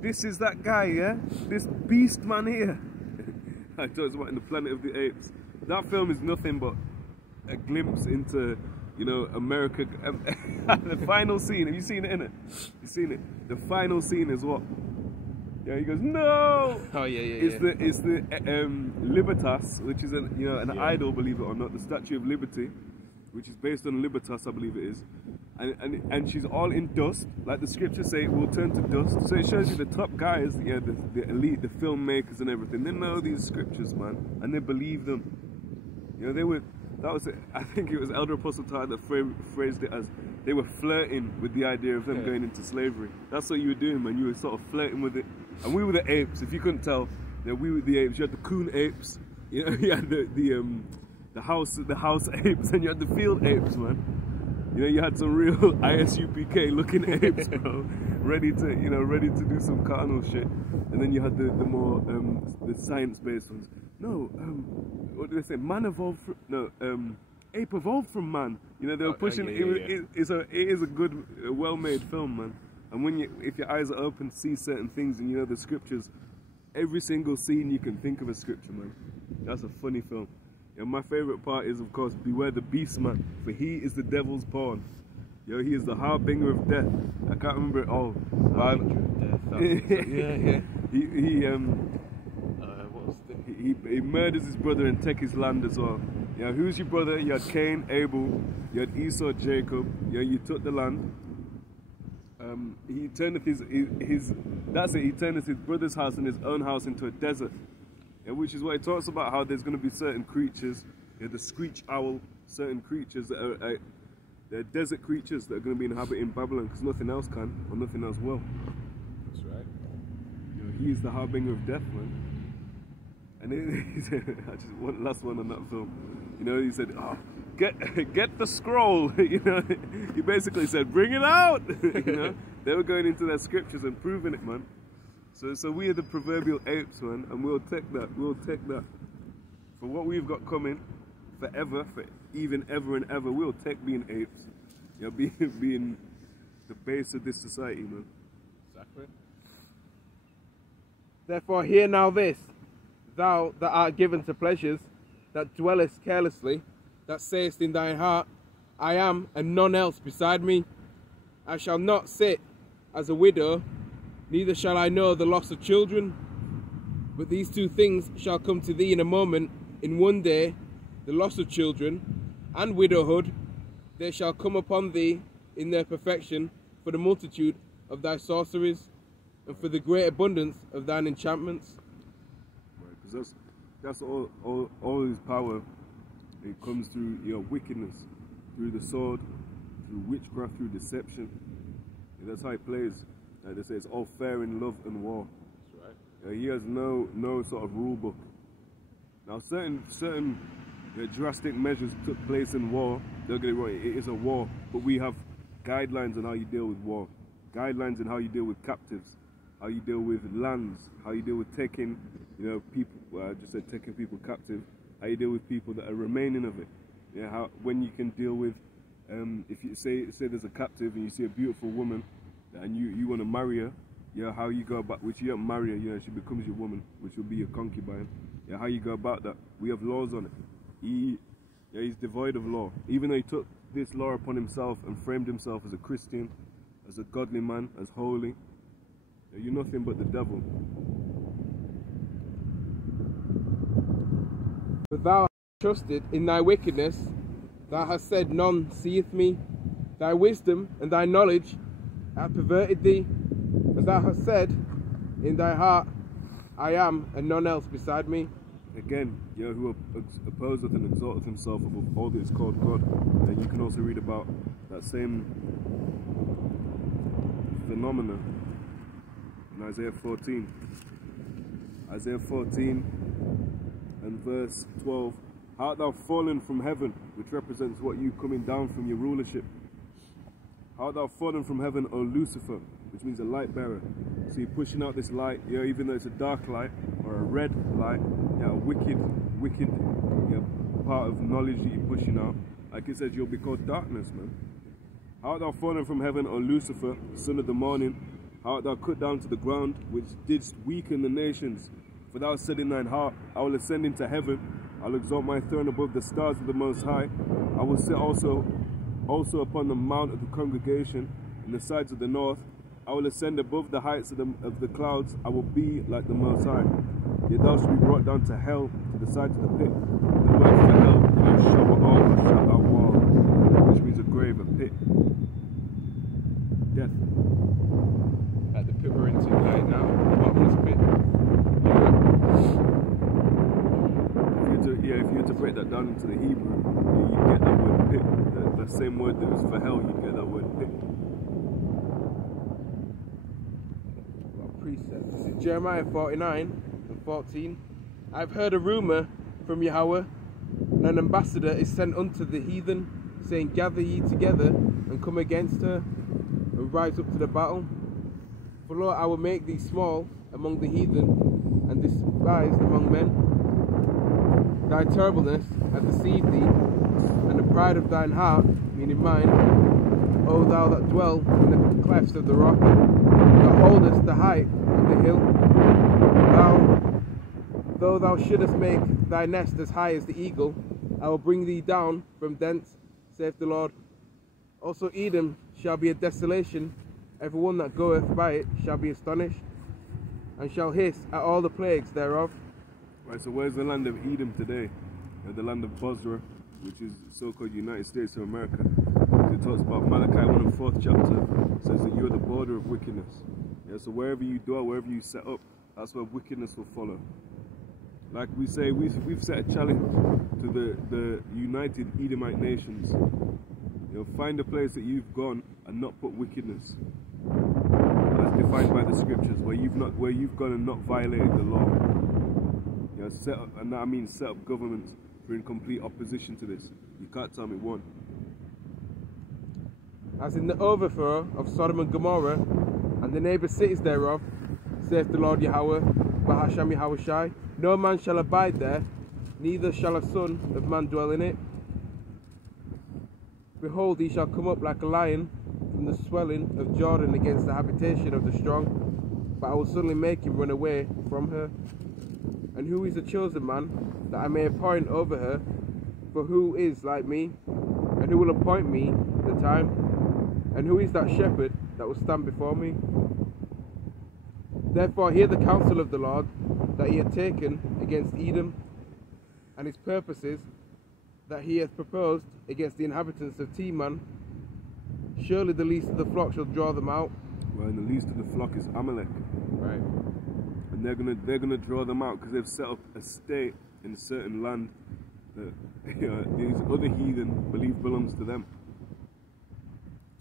This is that guy, yeah? This beast man here. I talked about in the Planet of the Apes. That film is nothing but a glimpse into, America. The final scene, have you seen it, innit? You seen it? The final scene is what? Yeah, he goes, no! Oh, yeah. It's the Libertas, which is an idol, believe it or not, the Statue of Liberty. which is based on Libertas, I believe it is. And she's all in dust, like the scriptures say, it will turn to dust. So it shows you the top guys, yeah, the elite, the filmmakers and everything. They know these scriptures, man, and they believe them. You know, they were. That was it. I think it was Elder Apostle Todd that phrased it as they were flirting with the idea of them going into slavery. That's what you were doing, man. You were sort of flirting with it. And we were the apes. If you couldn't tell, you know, we were the apes. You had the coon apes. You know, you had the house apes, and you had the field apes, man. You know, you had some real ISUPK looking apes, bro, ready to do some carnal shit. And then you had the more the science-based ones. No, what do they say? Man evolved from, no, ape evolved from man. You know, they were pushing. It is a good, well-made film, man. And when if your eyes are open to see certain things, and you know the scriptures, every single scene you can think of a scripture, man. That's a funny film. And my favorite part is, of course, beware the beast, man, for he is the devil's pawn. Yo, he is the harbinger of death. I can't remember it all. He murders his brother and takes his land as well. Yeah, who's your brother? You had Cain, Abel. You had Esau, Jacob. Yeah, you took the land. He turneth he turneth his brother's house and his own house into a desert. Yeah, which is what it talks about, how there's going to be certain creatures, yeah, the screech owl, certain creatures that are they're desert creatures that are going to be inhabiting Babylon because nothing else can or nothing else will. That's right. You know, he is the harbinger of death, man. And he said, I just one last one on that film. You know, he said, "Oh, get the scroll." You know, he basically said, "Bring it out." You know, they were going into their scriptures and proving it, man. So we are the proverbial apes, man, and we'll take that. We'll take that for what we've got coming forever, for even ever and ever. We'll take being apes, you know, being the base of this society, man. Exactly. Therefore, hear now this, thou that art given to pleasures, that dwellest carelessly, that sayest in thine heart, I am, and none else beside me. I shall not sit as a widow, neither shall I know the loss of children. But these two things shall come to thee in a moment, in one day, the loss of children and widowhood. They shall come upon thee in their perfection, for the multitude of thy sorceries, and for the great abundance of thine enchantments. Right, because that's all his power. It comes through, you know, wickedness, through the sword, through witchcraft, through deception. And that's how he plays. They say it's all fair in love and war. That's right. He has no sort of rule book. Now certain drastic measures took place in war. Don't get it wrong, it is a war, but we have guidelines on how you deal with war, guidelines on how you deal with captives, how you deal with lands, how you deal with taking, you know, people. Well, I just said taking people captive. How you deal with people that are remaining of it. Yeah, how when you can deal with, if you say there's a captive and you see a beautiful woman, and you want to marry her, yeah, how you go about, which you don't marry her, you know, she becomes your woman, which will be your concubine. Yeah, how you go about that. We have laws on it. He's devoid of law. Even though he took this law upon himself and framed himself as a Christian, as a godly man, as holy, yeah, you're nothing but the devil. But thou hast trusted in thy wickedness, thou hast said, none seeth me. Thy wisdom and thy knowledge hath perverted thee, and thou hast said in thy heart, I am, and none else beside me. Again, you know, who opposeth and exalteth himself above all that is called God. And you can also read about that same phenomena in Isaiah 14. Isaiah 14 and verse 12. How art thou fallen from heaven, which represents what you coming down from your rulership. How art thou fallen from heaven, O Lucifer, which means a light bearer. So you're pushing out this light, you know, even though it's a dark light or a red light, you know, a wicked, you know, part of knowledge that you're pushing out. Like it says, you'll be called darkness, man. How art thou fallen from heaven, O Lucifer, son of the morning? How art thou cut down to the ground, which didst weaken the nations? For thou said in thine heart, I will ascend into heaven, I'll exalt my throne above the stars of the Most High. I will sit also upon the mount of the congregation in the sides of the north. I will ascend above the heights of the clouds. I will be like the Most High. Yet thou shalt be brought down to hell, to the sides of the pit. The word for hell, Yahawah. onto the Hebrew, you'd get that word pit. The same word that was for hell, you'd get that word pit. Precept. This is Jeremiah 49:14. I've heard a rumour from Yahawah, and an ambassador is sent unto the heathen, saying, gather ye together, and come against her, and rise up to the battle. For lo, I will make thee small among the heathen, and despised among men. Thy terribleness hath deceived thee, and the pride of thine heart, meaning mine, O thou that dwell in the clefts of the rock, that holdest the height of the hill. Though thou shouldest make thy nest as high as the eagle, I will bring thee down from thence, saith the Lord. Also Edom shall be a desolation, every one that goeth by it shall be astonished, and shall hiss at all the plagues thereof. Right, so where's the land of Edom today? The land of Bosra, which is so-called United States of America. It talks about Malachi 1 and 4th chapter, says that you're the border of wickedness. Yeah, so wherever you dwell, wherever you set up, that's where wickedness will follow. Like we say, we've set a challenge to the United Edomite nations. You know, find a place that you've gone and not put wickedness. As defined by the scriptures, where you've gone and not violated the law. You know, set up, and that means set up governments who are in complete opposition to this. You can't tell me one. As in the overthrow of Sodom and Gomorrah, and the neighbour cities thereof, saith the Lord Yahawah, bahasham Yahawashi, no man shall abide there, neither shall a son of man dwell in it. Behold, he shall come up like a lion from the swelling of Jordan against the habitation of the strong, but I will suddenly make him run away from her. And who is a chosen man, that I may appoint over her? For who is like me, and who will appoint me the time? And who is that shepherd that will stand before me? Therefore hear the counsel of the Lord that he hath taken against Edom, and his purposes that he hath proposed against the inhabitants of Teman. Surely the least of the flock shall draw them out. Well, and the least of the flock is Amalek. Right. And they're gonna draw them out because they've set up a state in a certain land that these other heathen believe belongs to them.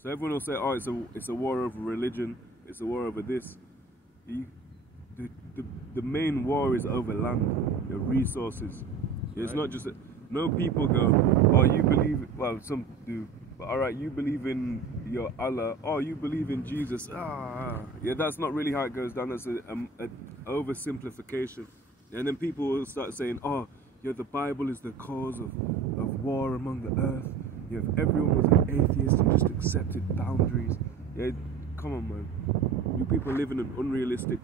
So everyone will say, oh, it's a war over religion, it's a war over this. The main war is over land, your resources. Right. It's not just no people go, oh, you believe, well, some do, but all right, you believe in your Allah, oh, you believe in Jesus, yeah, that's not really how it goes down. That's an oversimplification. And then people will start saying, oh, yeah, the Bible is the cause of war among the earth. Yeah, if everyone was an atheist and just accepted boundaries, yeah, come on, man. You people live in an unrealistic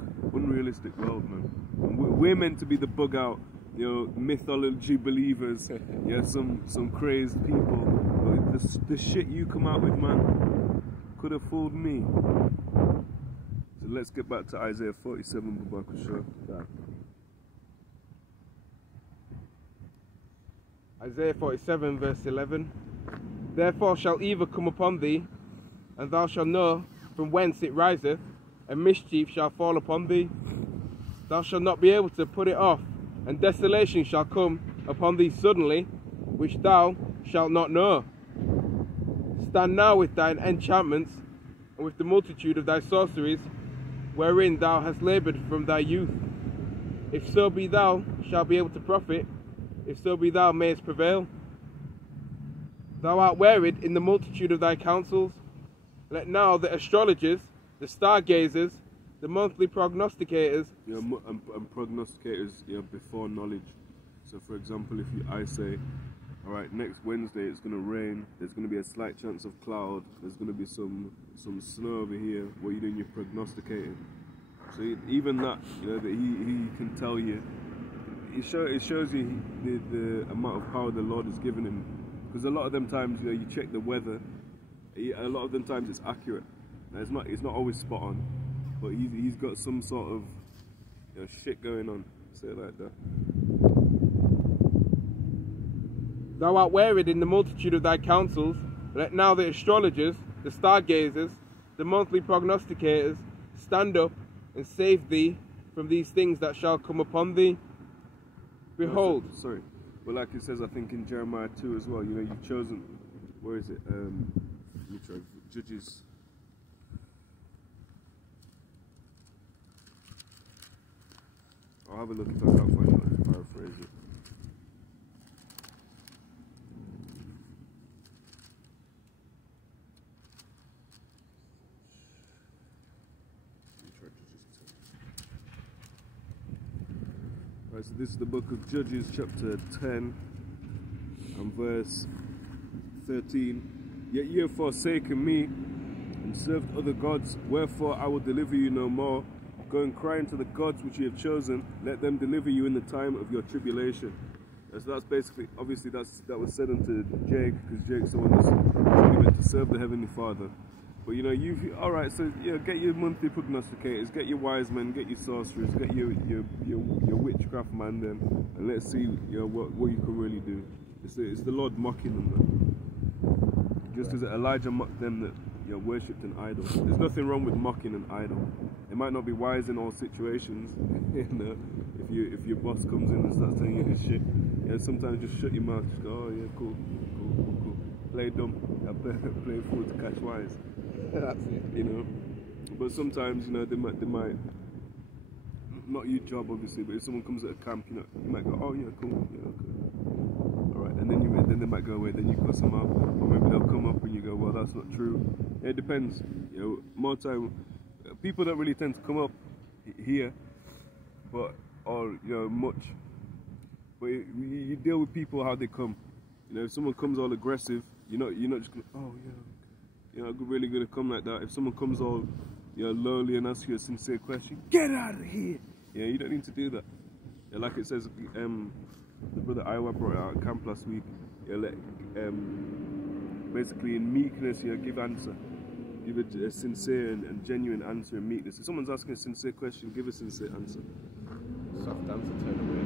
world, man. And we're meant to be the bug out, you know, mythology believers, yeah, some crazed people. But the shit you come out with, man, could have fooled me. So let's get back to Isaiah 47, Babakasha. Isaiah 47 verse 11. Therefore shall evil come upon thee, and thou shalt know from whence it riseth, and mischief shall fall upon thee. Thou shalt not be able to put it off, and desolation shall come upon thee suddenly, which thou shalt not know. Stand now with thine enchantments, and with the multitude of thy sorceries, wherein thou hast laboured from thy youth. If so be thou shalt be able to profit, if so be thou mayest prevail. Thou art wearied in the multitude of thy counsels. Let now the astrologers, the stargazers, the monthly prognosticators, and prognosticators, before knowledge. So, for example, I say, all right, next Wednesday it's going to rain. There's going to be a slight chance of cloud. There's going to be some snow over here. What are you doing? You're prognosticating. So even that, that he can tell you. It shows you the amount of power the Lord has given him. Because a lot of them times, you check the weather. A lot of them times it's accurate. Now, it's not always spot on, but he's got some sort of shit going on. Say it like that. Thou art wearied in the multitude of thy counsels. Let now the astrologers, the stargazers, the monthly prognosticators stand up and save thee from these things that shall come upon thee. Behold. But like it says, I think in Jeremiah 2 as well, you know, you've chosen, where is it? Let me try, Judges. I'll have a look if I can't find it, to paraphrase it. Right, so this is the book of Judges, chapter 10 and verse 13. Yet ye have forsaken me and served other gods, wherefore I will deliver you no more. Go and cry unto the gods which you have chosen, let them deliver you in the time of your tribulation. So that's basically, obviously that was said unto Jake, because Jake's the one that's really meant to serve the Heavenly Father. But you know, alright, so you know, get your monthly prognosticators, get your wise men, get your sorcerers, get your witchcraft man then, and let's see, you know, what you can really do. It's the Lord mocking them then. Just as Elijah mocked them that, you know, worshipped an idol. There's nothing wrong with mocking an idol. It might not be wise in all situations. You know, if your boss comes in and starts telling you his shit, you know, sometimes just shut your mouth. Just go, oh yeah, cool. Play dumb. Yeah, play fool to catch wise. That's it. You know, but sometimes, you know, they might not your job obviously, but if someone comes at a camp, you know, you might go, oh yeah, cool, yeah, okay, all right, and then they might go away. Then you cuss them out, or maybe they'll come up and you go, well, that's not true. Yeah, it depends. You know, more time, people don't really tend to come up here, but or you know much. But you deal with people how they come. You know, if someone comes all aggressive, you're not just gonna, oh yeah, okay. You're not really gonna come like that. If someone comes all, you know, lowly and asks you a sincere question, get out of here. Yeah, you don't need to do that. Yeah, like it says, the brother Yahawah brought it out at camp last week. Yeah, basically in meekness, you know, give answer. Give a sincere and genuine answer in meekness. If someone's asking a sincere question, give a sincere answer. Soft answer, turn away.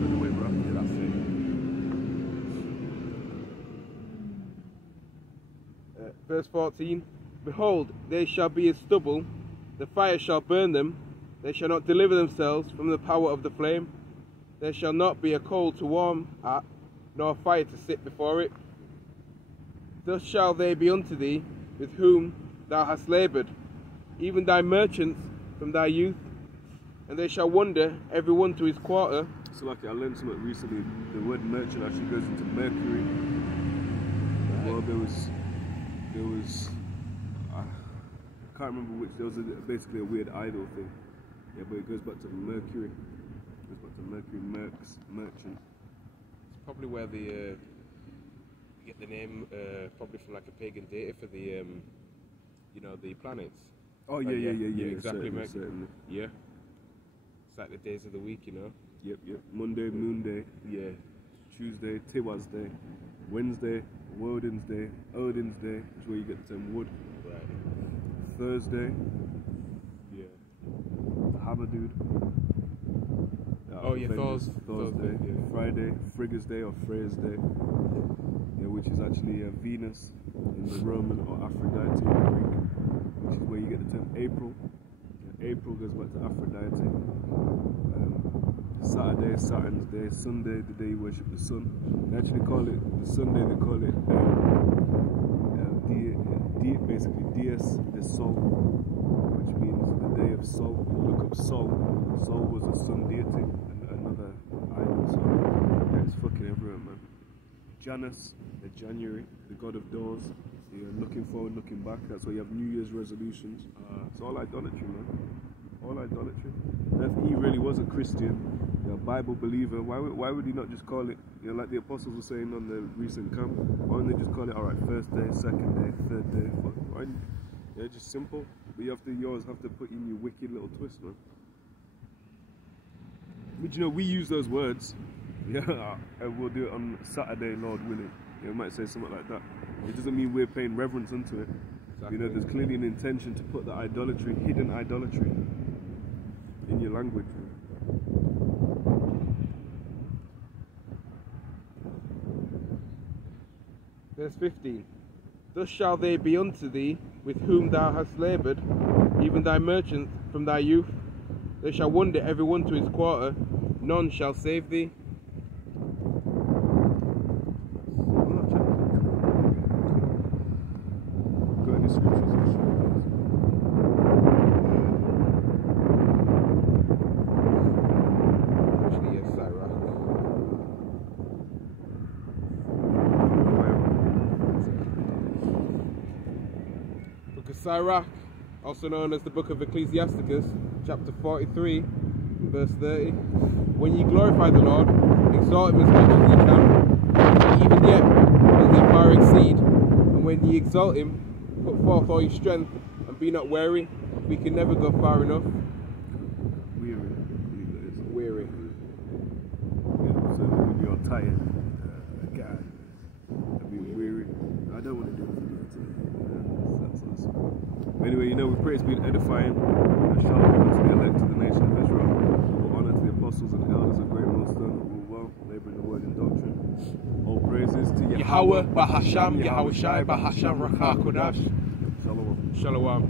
Turn away, bro. Yeah, that's it. Verse 14. Behold, they shall be as stubble, the fire shall burn them, they shall not deliver themselves from the power of the flame, there shall not be a coal to warm at, nor a fire to sit before it. Thus shall they be unto thee, with whom thou hast laboured, even thy merchants from thy youth, and they shall wander every one to his quarter. So like I learned something recently, the word merchant actually goes into Mercury. Well, there was I can't remember which, there was basically a weird idol thing. Yeah, but it goes back to Mercury. It goes back to Mercury, merchant. It's probably where the you get the name probably from like a pagan deity for the you know, the planets. Oh yeah, exactly, certainly, certainly. Yeah. It's like the days of the week, you know. Yep. Monday, Moon Day. Yeah. Tuesday, Tiwaz Day. Wednesday, Woden's Day. Odin's Day, which is where you get the term wood. Right. Thursday. Yeah. The Hammer Dude. Oh yeah, Thursday. Yeah. Friday, Frigga's Day or Freya's Day. Yeah, which is actually Venus in the Roman, or Aphrodite in the Greek, which is where you get the term April. Yeah, April goes back to Aphrodite. Saturday, Saturn's Day. Sunday, the day you worship the sun. They actually call it, the Sunday they call it basically Dies de Sol, which means the day of Sol. Look up Sol. Sol was a sun deity and another idol. So yeah, it's fucking everywhere, man. Janus, the January, the god of doors. So you're looking forward, looking back. That's why you have New Year's resolutions. It's all idolatry, man. All idolatry. And if he really was a Christian, you know, Bible believer, why would he not just call it, you know, like the apostles were saying on the recent camp, why wouldn't they just call it, alright, first day, second day, third day, why? Yeah, just simple. But you always have to put in your wicked little twist, man. But you know, we use those words, yeah, and we'll do it on Saturday, Lord willing. You know, might say something like that. It doesn't mean we're paying reverence unto it. Exactly. You know, there's clearly an intention to put the idolatry, hidden idolatry, in your language. Verse 15. Thus shall they be unto thee, with whom thou hast laboured, even thy merchants from thy youth. They shall wander every one to his quarter, none shall save thee. Sirach, also known as the book of Ecclesiasticus, chapter 43, verse 30. When ye glorify the Lord, exalt him as much as ye can. Even yet will ye far exceed. And when ye exalt him, put forth all your strength, and be not weary. We can never go far enough. Weary. Yeah, so when you're tired, God, I mean weary. I don't want to do it. That's awesome. Anyway, you know, we pray it's been edifying. Shalom to the elect of the nation of Israel. All honor to the apostles and elders of great millstone who rule well, laboring the word and doctrine. All praises to Yahawah, bahasham, Yahawashi, bahasham, rakha kodash. Shalom. Shalom.